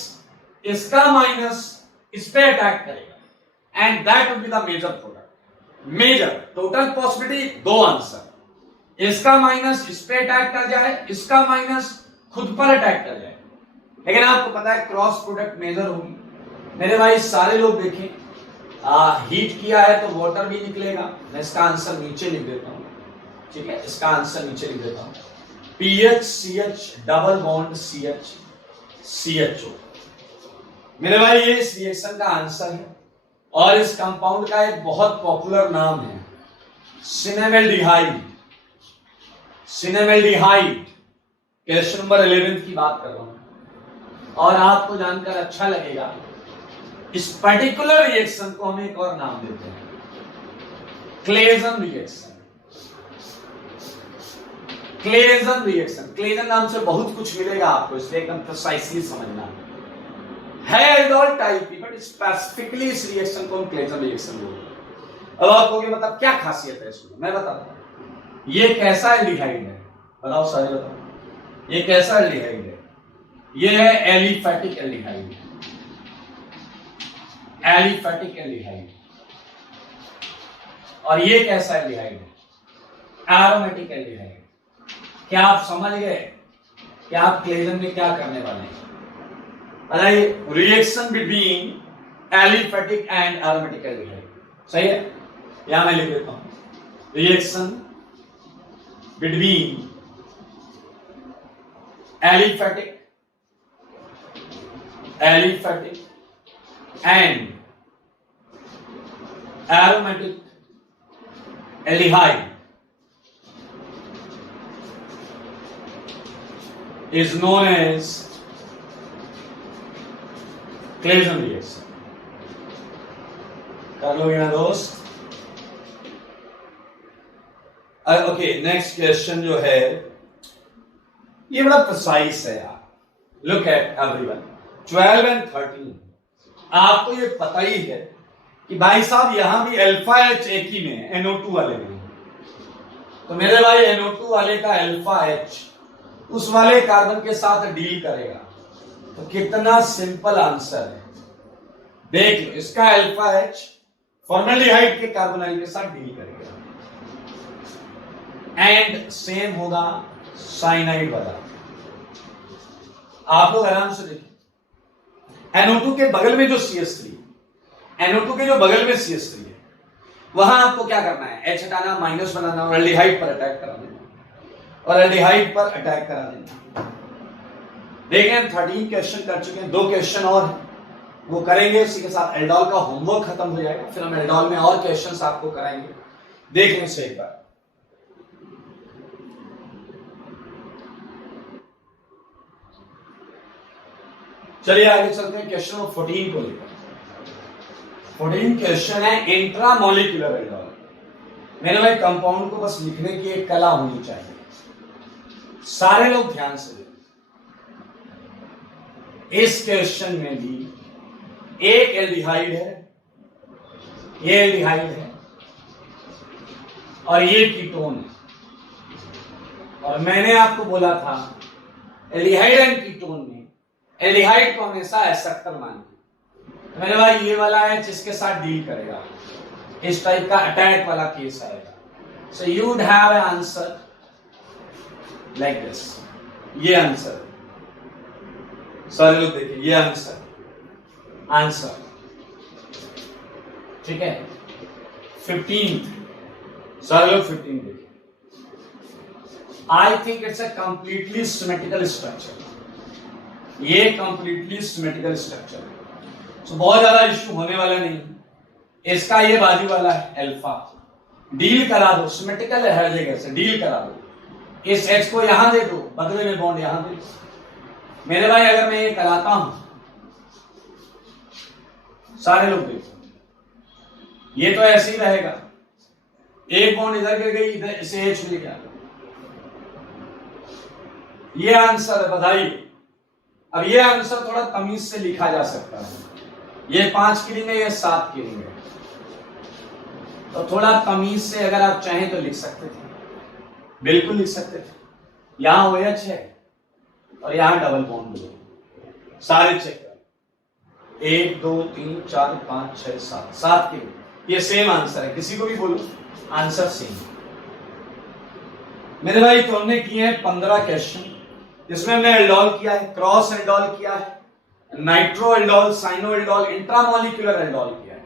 इसका माइनस इस पे अटैक करेगा and that will be the major product. Major total possibility 2 answer, इसका माइनस इस पे अटैक कर जाए, इसका माइनस खुद पर अटैक कर जाए। लेकिन आपको पता है क्रॉस प्रोडक्ट मेजर होगी। मेरे भाई सारे लोग देखें, हीट किया है तो वाटर भी निकलेगा। मैं इसका आंसर नीचे लिख देता हूं, ठीक है? इसका आंसर नीचे लिख देता हूं, PHCH double bond CH CHO। मेरे भाई ये इस रिएक्शन का आंसर है और इस कंपाउंड का एक बहुत पॉपुलर नाम है सिनेमेल्डिहाइड। सिनेमेल्डिहाइड क्वेश्चन नंबर 11 की बात कर रहा हूं और आपको जानकर अच्छा लगेगा। इस पर्टिकुलर रिएक्शन को हम एक और नाम देते हैं, Claisen reaction. Claisen reaction, Claisen नाम से बहुत कुछ मिलेगा आपको, इसलिए एकदम प्रिसाइसली समझना है। एल्डोल टाइप की, बट स्पेसिफिकली इस रिएक्शन को हम क्लेजन रिएक्शन बोलते हैं। अब आप कहोगे मतलब क्या खासियत है इसमें? मैं बताता हूं। ये कैसा एल्डिहाइड है बताओ, सारे बताओ। ये कैसा एल्डिहाइड है? ये है एलिफैटिक एल्डिहाइड। एलिफेटिक एल्डिहाइड, और ये कैसा एल्डिहाइड है? Aromatic aldehyde. क्या आप समझ गए कि आप क्लेजन में क्या करने वाले हैं? बताइए, reaction between aliphatic and aromatic aldehyde, सही है? यहां मैं लिख देता हूं, reaction between aliphatic and aromatic aldehyde is known as Claisen reaction. कर लोगे ना दोस्त? ओके, नेक्स्ट क्वेश्चन जो है ये बड़ा प्रिसाइज है यार। लुक एट एवरीवन, 12 एंड 13, आपको ये पता ही है कि भाई साहब यहां भी अल्फा एच एक ही में है, NO2 वाले में। तो मेरे भाई NO2 वाले का अल्फा एच उस वाले कार्बन के साथ डील करेगा, तो कितना सिंपल आंसर है। देख लो, इसका अल्फा एच फॉर्मल्डिहाइड के कार्बोनाइल के साथ डील करेगा, एंड सेम होगा साइनाइड वाला। आप लोग आराम से देखिए, NO2 के बगल में जो CH3, NO2 के जो बगल में CH3 है, वहां आपको क्या करना है? H हटाना, माइनस बनाना और एल्डिहाइड पर अटैक करा देना, और एल्डिहाइड पर अटैक करा देना। देखें 13 क्वेश्चन कर चुके हैं, 2 क्वेश्चन और वो करेंगे, उसी के साथ एल्डोल का होमवर्क खत्म हो जाएगा, फिर हम एल्डोल में और क्वेश्चंस आपको कराएंगे। देख लें से एक बार। चलिए आगे चलते हैं क्वेश्चन नंबर 14 को लेकर। 14 क्वेश्चन है इंट्रामोलिकुलर एल्डोल। मेरे भाई कंपाउंड को बस लिखने की एक कला होनी चाहिए, सारे लोग ध्यान से देखिए। इस क्वेश्चन में भी एक एल्डिहाइड है, ये एल्डिहाइड है और ये कीटोन है। और मैंने आपको बोला था एल्डिहाइड एंड कीटोन में एल्डिहाइड को हमेशा एसेप्टर मानिए। मेरे भाई ये वाला है जिसके साथ डील करेगा, इस टाइप का अटैक वाला केस आएगा। So you would have an answer like this, ये आंसर। सारे लोग देखिए, ये आंसर ठीक है। 15, सारे लोग 15 देखिए। I think it's a completely symmetrical structure, ये कंप्लीटली सिमेट्रिकल स्ट्रक्चर है, तो बहुत ज्यादा इश्यू होने वाला नहीं। इसका ये बाजू वाला है अल्फा, डील करा दो, सिमेट्रिकल है हर जगह से, डील करा दो। इस H को यहां दे दो, बदले में बॉन्ड यहां दे दो। मेरे भाई अगर मैं ये कराता हूं, सारे लोग देखो, ये तो ऐसे ही रहेगा, एक बॉन्ड इधर गिर गई, इधर इसे H मिल गया। ये आंसर है, बधाई। अब ये आंसर थोड़ा तमीज से लिखा जा सकता है, ये 5 की रिंग है, ये 7 की रिंग है, तो थोड़ा तमीज से अगर आप चाहें तो लिख सकते थे, बिल्कुल लिख सकते थे। यहां OH है और यहां डबल बॉन्ड है, सारे चेक कर, 1 2 3 4 5 6 7, 7 की ये सेम आंसर है, किसी को भी बोलो आंसर सेम। मेरे भाई तो हमने किए हैं 15 क्वेश्चन, जिसमें हमने एल्डोल किया है, क्रॉस एल्डोल किया है, nitro aldol, cyano aldol, intramolecular aldol किया है।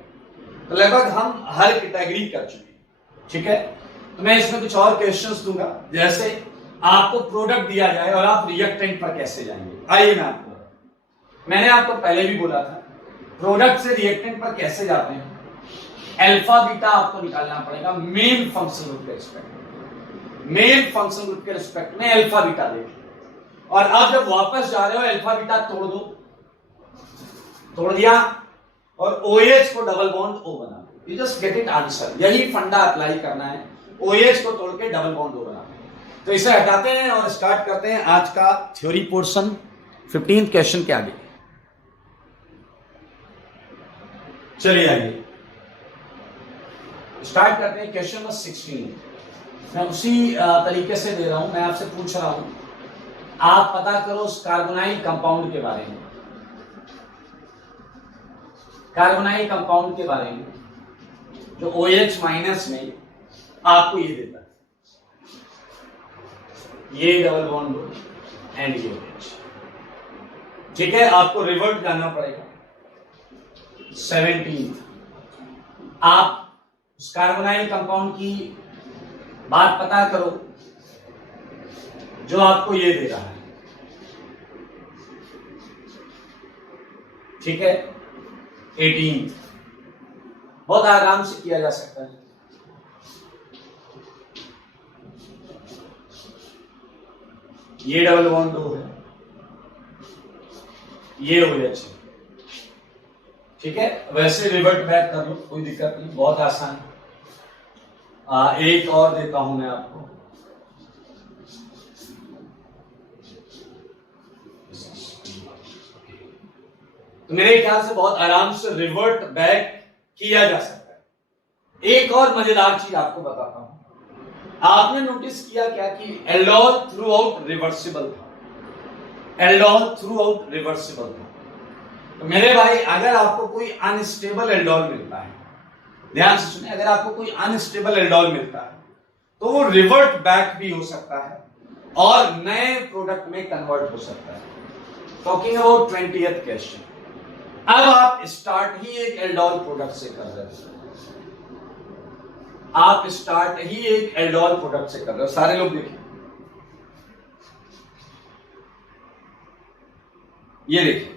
तो लगभग हम हर कैटेगरी कर चुके हैं, ठीक है। तो मैं इसमें कुछ और क्वेश्चंस दूंगा, जैसे आपको प्रोडक्ट दिया जाए और आप रिएक्टेंट पर कैसे जाएंगे। आइए मैंने आपको पहले भी बोला था, प्रोडक्ट से रिएक्टेंट पर कैसे जाते हैं। अल्फा बीटा आपको निकालना पड़ेगा मेन फंक्शन ग्रुप के रिस्पेक्ट में, मेन फंक्शन ग्रुप के रिस्पेक्ट में अल्फा बीटा देखिए। और अब जब वापस जा रहे हो अल्फा बीटा तोड़ दो, तोड़ दिया और OH को डबल बॉन्ड O बना दो, you just get it answer. यही फंडा अप्लाई करना है, OH को तोड़ के डबल बॉन्ड O बना दो। तो इसे हटाते हैं और स्टार्ट करते हैं आज का थ्योरी पोर्शन 15 क्वेश्चन के आगे। चलिए आइए स्टार्ट करते हैं क्वेश्चन नंबर 16। मैं उसी तरीके से दे रहा हूं, मैं आपसे पूछ रहा हूं, आप पता करो उस कार्बोनाइल कंपाउंड के बारे में। कार्बोनाइल कंपाउंड के बारे में जो OH माइनस में आपको ये देता है, ये डबल बॉन्ड एंड ये OH। ठीक है, आपको रिवर्ट करना पड़ेगा 17। आप उस कार्बोनाइल कंपाउंड की बात पता करो जो आपको ये दे रहा है। ठीक है, 18 बहुत आराम से किया जा सकता है। ये डबल बॉन्ड 2 है, ये OH है। ठीक है, वैसे रिवर्ट बैक कर लो, कोई दिक्कत नहीं, बहुत आसान है। एक और देता हूं मैं आपको, तो मेरे ख्याल से बहुत आराम से रिवर्ट बैक किया जा सकता है। एक और मजेदार चीज आपको बताता हूं, आपने नोटिस किया क्या कि एल्डोल थ्रू आउट रिवर्सिबल था, एल्डोल थ्रू आउट रिवर्सिबल था। तो मेरे भाई अगर आपको कोई अनस्टेबल एल्डोल मिलता है, ध्यान से सुनिए, अगर आपको कोई अनस्टेबल एल्डोल मिलता है तो वो रिवर्ट बैक भी हो सकता है और नए प्रोडक्ट में कन्वर्ट हो सकता है। टॉकिंग अबाउट 20th क्वेश्चन, अब आप स्टार्ट ही एक एल्डोल प्रोडक्ट से कर रहे हो, आप स्टार्ट ही एक एल्डोल प्रोडक्ट से कर रहे हो। सारे लोग देखिए, ये देखिए,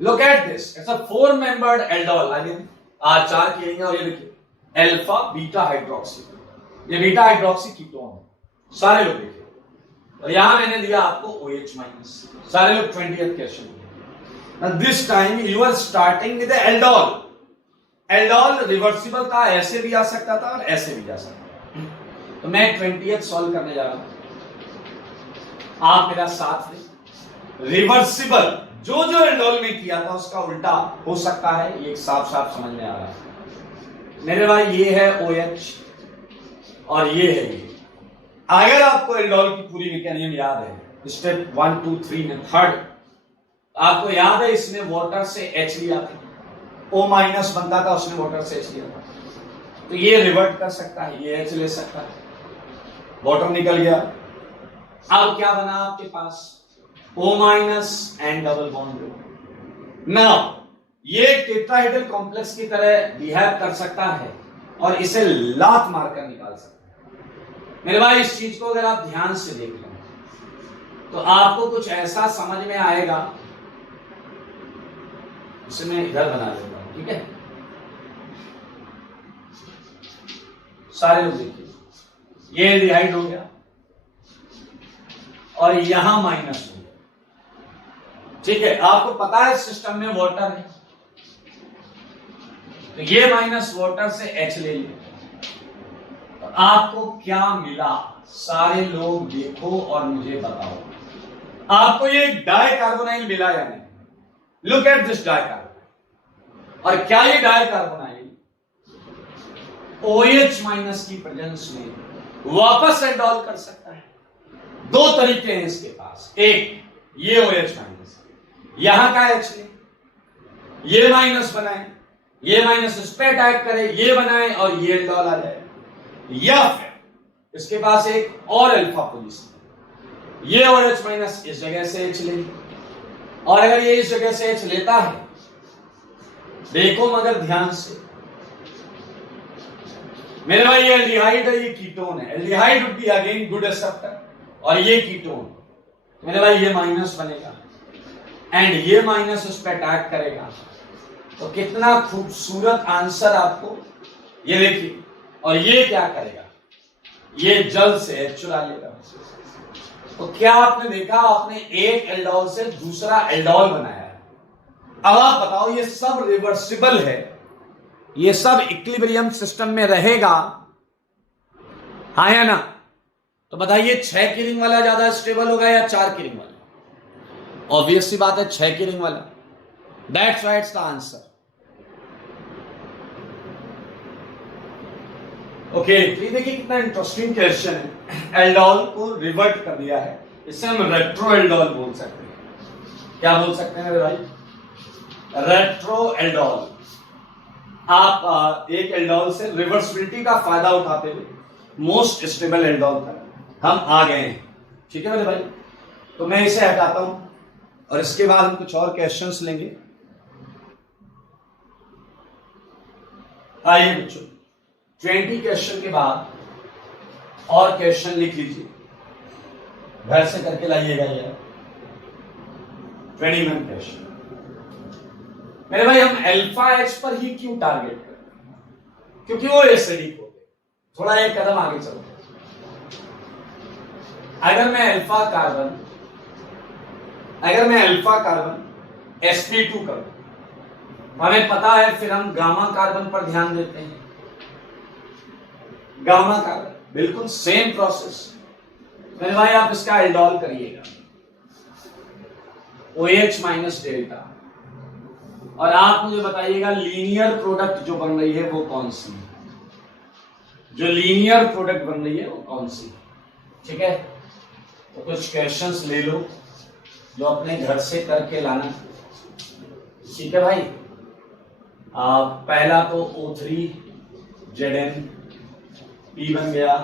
look at this, it's a 4 membered aldol, I mean 4 कीनिंग, और ये देखिए अल्फा बीटा हाइड्रोक्सी, ये बीटा हाइड्रोक्सी कीटोन है। सारे लोग देखिए, और यहां मैंने दिया आपको OH माइनस। सारे लोग 20th question. Now this time you are starting with the aldol. Aldol reversible था, ऐसे भी आ सकता था और ऐसे भी जा सकता था। तो मैं 20th सॉल्व करने जा रहा हूं, आप मेरा साथ दें। रिवर्सिबल जो जो एल्डोल में किया था उसका उल्टा हो सकता है, ये साफ साफ समझ में आ रहा है मेरे भाई। ये है OH और ये है ये। अगर आपको एल्डोल की पूरी मैकेनिज्म याद है, स्टेप 1 2 3 में थर्ड आपको याद है, इसने वाटर से H लिया था, O माइनस बनता था, उसने वाटर से H लिया था, तो ये रिवर्ट कर सकता है, ये H ले सकता है, वाटर निकल गया। अब क्या बना आपके पास, O minus and double bond. Now ये टेट्राहेड्रल कॉम्प्लेक्स की तरह बिहेव कर सकता है और इसे लात मारकर निकाल सकता है। मेरे भाई इस चीज को अगर आप ध्यान से देख लें तो आपको कुछ ऐसा समझ में आएगा, इसे मैं इधर बना देता हूं, ठीक है। सारे लोग देखिए, ये एल्डिहाइड हो गया और यहां माइनस हो गया, ठीक है। आपको पता है सिस्टम में वाटर है, तो ये माइनस वाटर से H ले लिया, तो आपको क्या मिला, सारे लोग देखो और मुझे बताओ, आपको ये डाई कार्बोनाइल मिला या नहीं। Look at this dicarbonyl, और क्या ये डाई कार्बोनाइल OH माइनस की प्रेजेंस में वापस एल्डोल कर सकता है। दो तरीके हैं इसके पास, एक ये OH माइनस, यहां का H ले, ये माइनस बनाए, ये माइनस इस पे अटैक करे, ये बनाए और ये एल्डोल आ जाए, या फिर इसके पास एक और अल्फा पोजीशन, ये OH माइनस इस जगह से H ले, और अगर ये इस जगह से H लेता है, देखो मगर ध्यान से मेरे भाई, ये एल्डिहाइड है, ये कीटोन है, aldehyde would be again good acceptor, और ये कीटोन, मेरे भाई ये माइनस बनेगा एंड ये माइनस उस पर अटैक करेगा, तो कितना खूबसूरत आंसर आपको ये देखिए। और ये क्या करेगा, ये जल से H चुरा लेगा। तो क्या आपने देखा, आपने एक एल्डोल से दूसरा एल्डोल बनाया है। अब आप बताओ, ये सब रिवर्सिबल है, ये सब इक्विलिब्रियम सिस्टम में रहेगा, हाँ या ना। तो बताइए 6 की रिंग वाला ज्यादा स्टेबल होगा या 4 की रिंग वाला। ऑब्वियस सी बात है 6 की रिंग वाला, that's why it's the answer. Okay, देखिए कितना इंटरेस्टिंग क्वेश्चन है। एल्डोल को रिवर्ट कर दिया है, इसे हम रेट्रो एल्डोल बोल सकते हैं। क्या बोल सकते हैं मेरे भाई, रेट्रो एल्डोल। आप एक एल्डोल से रिवर्सिबिलिटी का फायदा उठाते हुए मोस्ट स्टेबल एल्डोल तक हम आ गए हैं। ठीक है मेरे भाई, तो मैं इसे हटाता हूं और इसके बाद हम कुछ और क्वेश्चंस लेंगे। आइए बच्चों, 20 क्वेश्चन के बाद और क्वेश्चन लिख लीजिए, घर से करके लाइएगा यार। 21 क्वेश्चन। मेरे भाई हम अल्फा एच पर ही क्यों टारगेट करते हैं? क्योंकि वो एसिडिक होते। थोड़ा एक कदम आगे चलते हैं। अगर मैं अल्फा कार्बन sp2 करूं, हमें पता है फिर हम गामा कार्बन पर ध्यान देते हैं। गामा कार्बन बिल्कुल सेम प्रोसेस। मेरे भाई आप इसका एल्डोल करिएगा, OH माइनस डेल्टा, और आप मुझे बताइएगा लीनियर प्रोडक्ट जो बन रही है वो कौन सी है। जो लीनियर प्रोडक्ट बन रही है वो कौन सी है? ठीक है, तो कुछ क्वेश्चंस ले लो जो अपने घर से करके लाना। ठीक है भाई, पहला तो O3Zn P बन गया,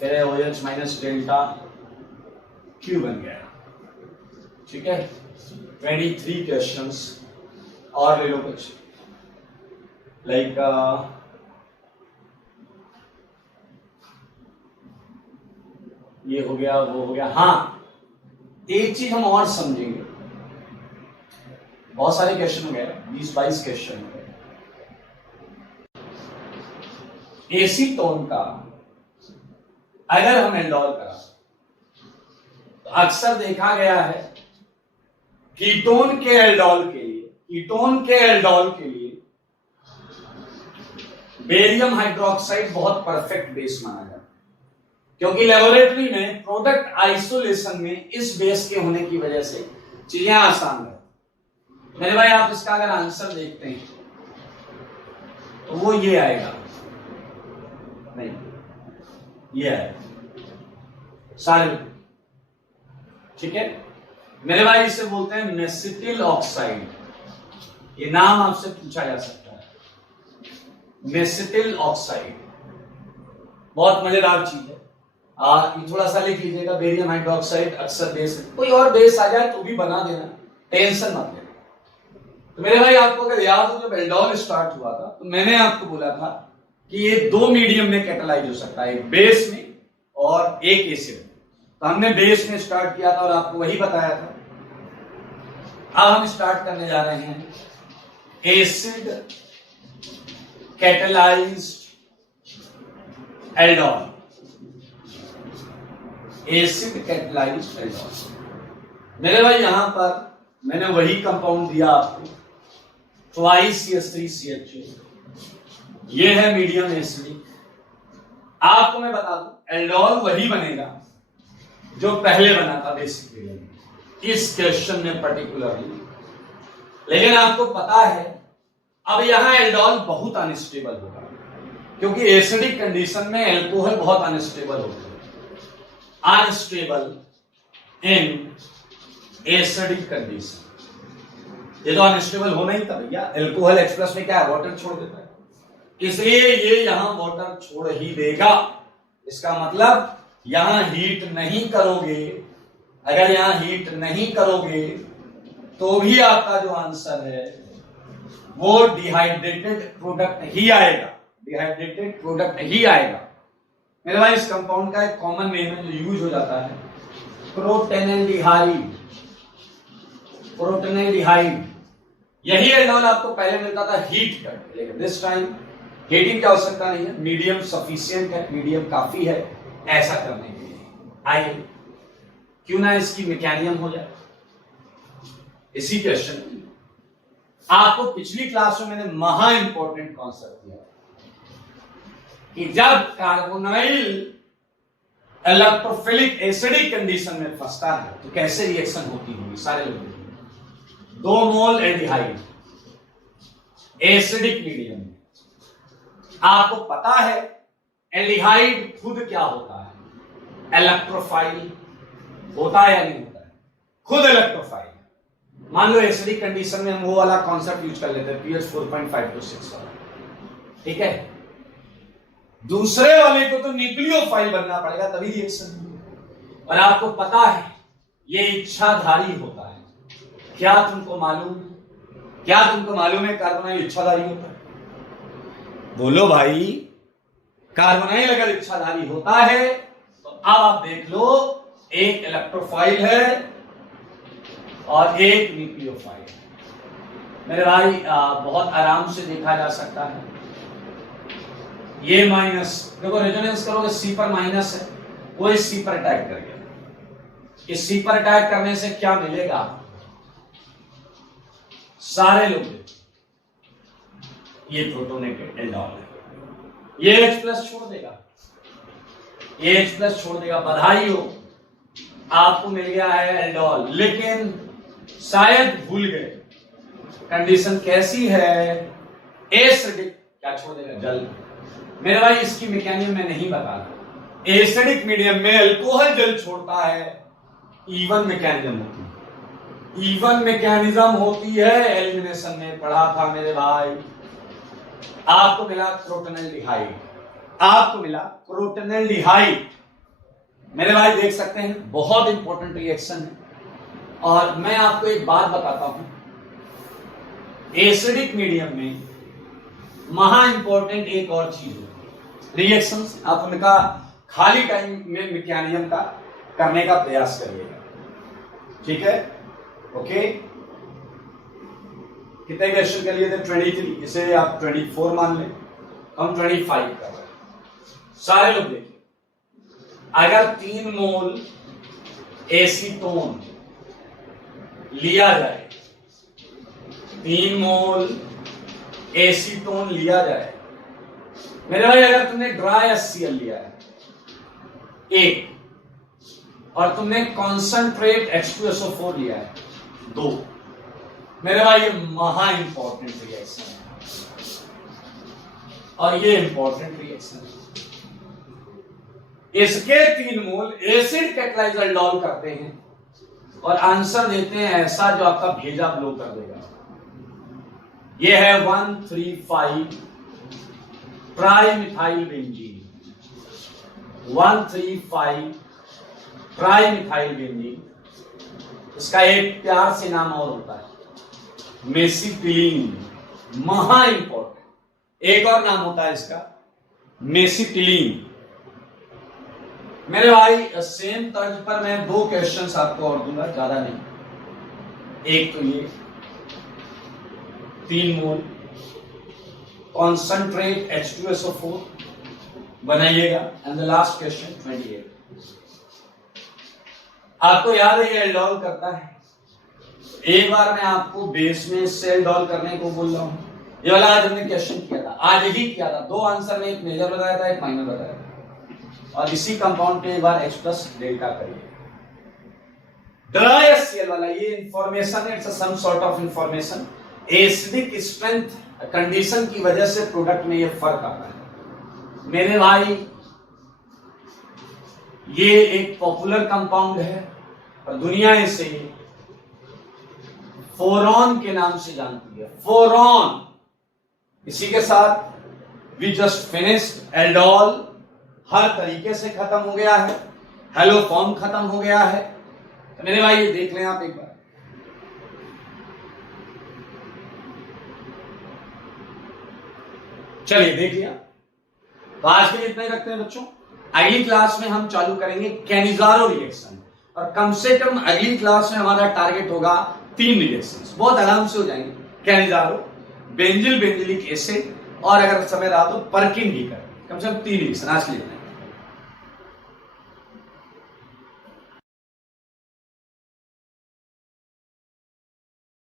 फिर OH माइनस डेल्टा Q बन गया। ठीक है, 23 क्वेश्चंस और ले लो कुछ, लाइक ये हो गया, वो हो गया। हाँ, एक चीज हम और समझेंगे, बहुत सारे क्वेश्चन हो गए, 20-22 क्वेश्चन हो गए। एसीटोन का अगर हम एल्डोल करा तो अक्सर देखा गया है कीटोन के एल्डोल के लिए बेरियम हाइड्रोक्साइड बहुत परफेक्ट बेस माना जाता है, क्योंकि लेबोरेटरी में प्रोडक्ट आइसोलेशन में इस बेस के होने की वजह से चीजें आसान है। मेरे भाई आप इसका अगर आंसर देखते हैं तो वो ये आएगा, नहीं ये आएगा सारे। ठीक है मेरे भाई, इसे बोलते हैं मेसिटिल ऑक्साइड। ये नाम आपसे पूछा जा सकता है, मेसिटिल ऑक्साइड। बहुत मजेदार चीज है। थोड़ा सा लिख लीजिएगा, बेरियम हाइड्रोक्साइड अक्सर बेस, कोई और बेस आ जाए तो भी बना देना, टेंशन मत लेना। तो मेरे भाई आपको अगर याद हो, जब एल्डोल स्टार्ट हुआ था तो मैंने आपको बोला था कि ये 2 मीडियम में कैटालाइज हो सकता है, एक बेस में और एक एसिड। तो हमने बेस में स्टार्ट किया था और आपको वही बताया था। अब हम स्टार्ट करने जा रहे हैं acid catalysed aldol. Acid catalysed aldol. मेरे भाई यहां पर मैंने वही कंपाउंड दिया आपको, ट्वाइस CH3CH2। ये है मीडियम एसिडिक। आपको मैं बता दूं, एल्डोल वही बनेगा जो पहले बना था बेसिक मीडियम में, इस क्वेश्चन में पर्टिकुलरली। लेकिन आपको पता है अब यहां एल्डोल बहुत अनस्टेबल होगा, क्योंकि एसिडिक कंडीशन में एल्कोहल बहुत अनस्टेबल होता है। अनस्टेबल इन एसिडिक कंडीशन, ये तो अनस्टेबल होना ही था भैया। एल्कोहल एक्सप्रेस में क्या है, वाटर छोड़ देता है, इसलिए ये यहां वाटर छोड़ ही देगा। इसका मतलब यहां हीट नहीं करोगे, अगर यहां हीट नहीं करोगे तो भी आपका जो आंसर है वो डिहाइड्रेटेड प्रोडक्ट ही आएगा, डिहाइड्रेटेड प्रोडक्ट ही आएगा। मेरे भाई इस कंपाउंड का एक कॉमन नेम है जो यूज हो जाता है, प्रोटेनल्डिहाइड। प्रोटेनल्डिहाइड, यही एल्डोल आपको पहले मिलता था हीट करके, लेकिन दिस टाइम हीटिंग की आवश्यकता नहीं है, मीडियम सफिशिएंट है, मीडियम काफी है ऐसा करने के लिए। आइए क्यों ना इसकी मैकेनिज्म हो जाए इसी क्वेश्चन में। आपको पिछली क्लास में मैंने महा इंपॉर्टेंट कॉन्सेप्ट दिया कि जब कार्बोनाइल इलेक्ट्रोफिलिक एसिडिक कंडीशन में फंसता है तो कैसे रिएक्शन होती होगी, सारे लोग। 2 मोल एल्डिहाइड एसिडिक मीडियम में। आपको पता है एल्डिहाइड खुद क्या होता है, इलेक्ट्रोफाइल होता है या नहीं होता है, खुद इलेक्ट्रोफाइल। मान लो एसिडिक कंडीशन में हम वो वाला कॉन्सेप्ट यूज कर लेते हैं पीएच 4.5 to 6 वाला, ठीक है। दूसरे वाले को तो न्यूक्लियोफाइल बनना पड़ेगा तभी रिएक्शन। और आपको पता है ये इच्छाधारी होता है। क्या तुमको मालूम है कार्बोनाइल इच्छाधारी होता है? बोलो भाई, कार्बोनाइल अगर इच्छाधारी होता है तो अब आप देख लो, एक इलेक्ट्रोफाइल है और एक न्यूक्लियोफाइल। मेरे भाई बहुत आराम से देखा जा सकता है। ये माइनस, देखो रेजोनेंस करोगे सी पर माइनस है, वो इस सी पर अटैक कर गया। इस सी पर अटैक करने से क्या मिलेगा? सारे लोग ये प्रोटोनेटेड एल्डोल है, ये H प्लस छोड़ देगा, ये H प्लस छोड़ देगा। बधाई हो, आपको मिल गया है एल्डोल। लेकिन शायद भूल गए कंडीशन कैसी है, एसिडिक, क्या छोड़ देगा? जल। मेरे भाई इसकी मैकेनिज्म में नहीं बता रहा। एसिडिक मीडियम में अल्कोहल जल छोड़ता है, इवन मैकेनिज्म होती है। इवन मैकेनिज्म होती है, एलिमिनेशन में पढ़ा था मेरे भाई। आपको मिला क्रोटोनेल्डिहाइड, आपको मिला क्रोटोनेल्डिहाइड। मेरे भाई देख सकते हैं बहुत इंपॉर्टेंट रिएक्शन है। और मैं आपको एक बात बताता हूं, एसिडिक मीडियम में महा इंपॉर्टेंट एक और चीज है, रिएक्शंस। आप उनका खाली टाइम में मैकेनिज्म का करने का प्रयास करिएगा, ठीक है? ओके, कितने क्वेश्चन के लिए थे? 23, इसे आप 24 मान लें, हम 25 कर रहे हैं। सारे लोग देखिए, अगर 3 मोल एसीटोन लिया जाए, 3 मोल एसीटोन लिया जाए, मेरे भाई अगर तुमने ड्राई HCl लिया है 1 और तुमने कॉन्सेंट्रेट H2SO4 लिया है 2, मेरे भाई ये महा इंपॉर्टेंट रिएक्शन है और ये इंपॉर्टेंट रिएक्शन है। इसके 3 मोल एसिड कैटलाइज एल्डोल करते हैं और आंसर देते हैं ऐसा जो आपका भेजा ब्लो कर देगा। ये है 135 ट्राइमिथाइल बेंजीन, 135 ट्राइमिथाइल बेंजीन। इसका एक प्यार से नाम और होता है मेसिटिलीन, महा इंपॉर्टेंट। एक और नाम होता है इसका मेसिटिलीन। मेरे भाई सेम तर्ज पर मैं 2 क्वेश्चंस आपको और दूंगा, ज्यादा नहीं। एक तो ये 3 मोल कॉन्सेंट्रेट H2SO4 बनाइएगा, एंड द लास्ट क्वेश्चन 28। आपको याद है ये एल्डोल करता है। एक बार मैं आपको बेस में इससे एल्डोल करने को बोल रहा हूं। ये वाला आज हमने क्वेश्चन किया था, आज ही किया था। 2 आंसर में, एक मेजर बताया था, एक माइनर बताया था। और इसी कंपाउंड पे एक बार H प्लस डेल्टा करिए। ड्राई HCl वाला ये information, it's some sort of information. Acidic strength condition की वजह से प्रोडक्ट में ये फर्क आता है। मेरे भाई ये एक पॉपुलर कंपाउंड है और दुनिया इसे फोरॉन के नाम से जानती है, फोरॉन। इसी के साथ वी जस्ट फिनिश्ड एल्डोल। हर तरीके से खत्म हो गया है, हेलो फॉर्म खत्म हो गया है। तो मेरे भाई ये देख लें आप एक बार, चलिए देख लिया। तो आज के लिए इतना ही रखते हैं बच्चों। अगली क्लास में हम चालू करेंगे कैनिजारो रिएक्शन, और कम से कम अगली क्लास में हमारा टारगेट होगा 3 रिएक्शंस, बहुत आराम से हो जाएंगे। कैनिजारो, बेंजिल बेंजिलिक एसिड, और अगर समय रहा तो परकिन भी कर, कम से कम 3 रिएक्शन आज के लिए।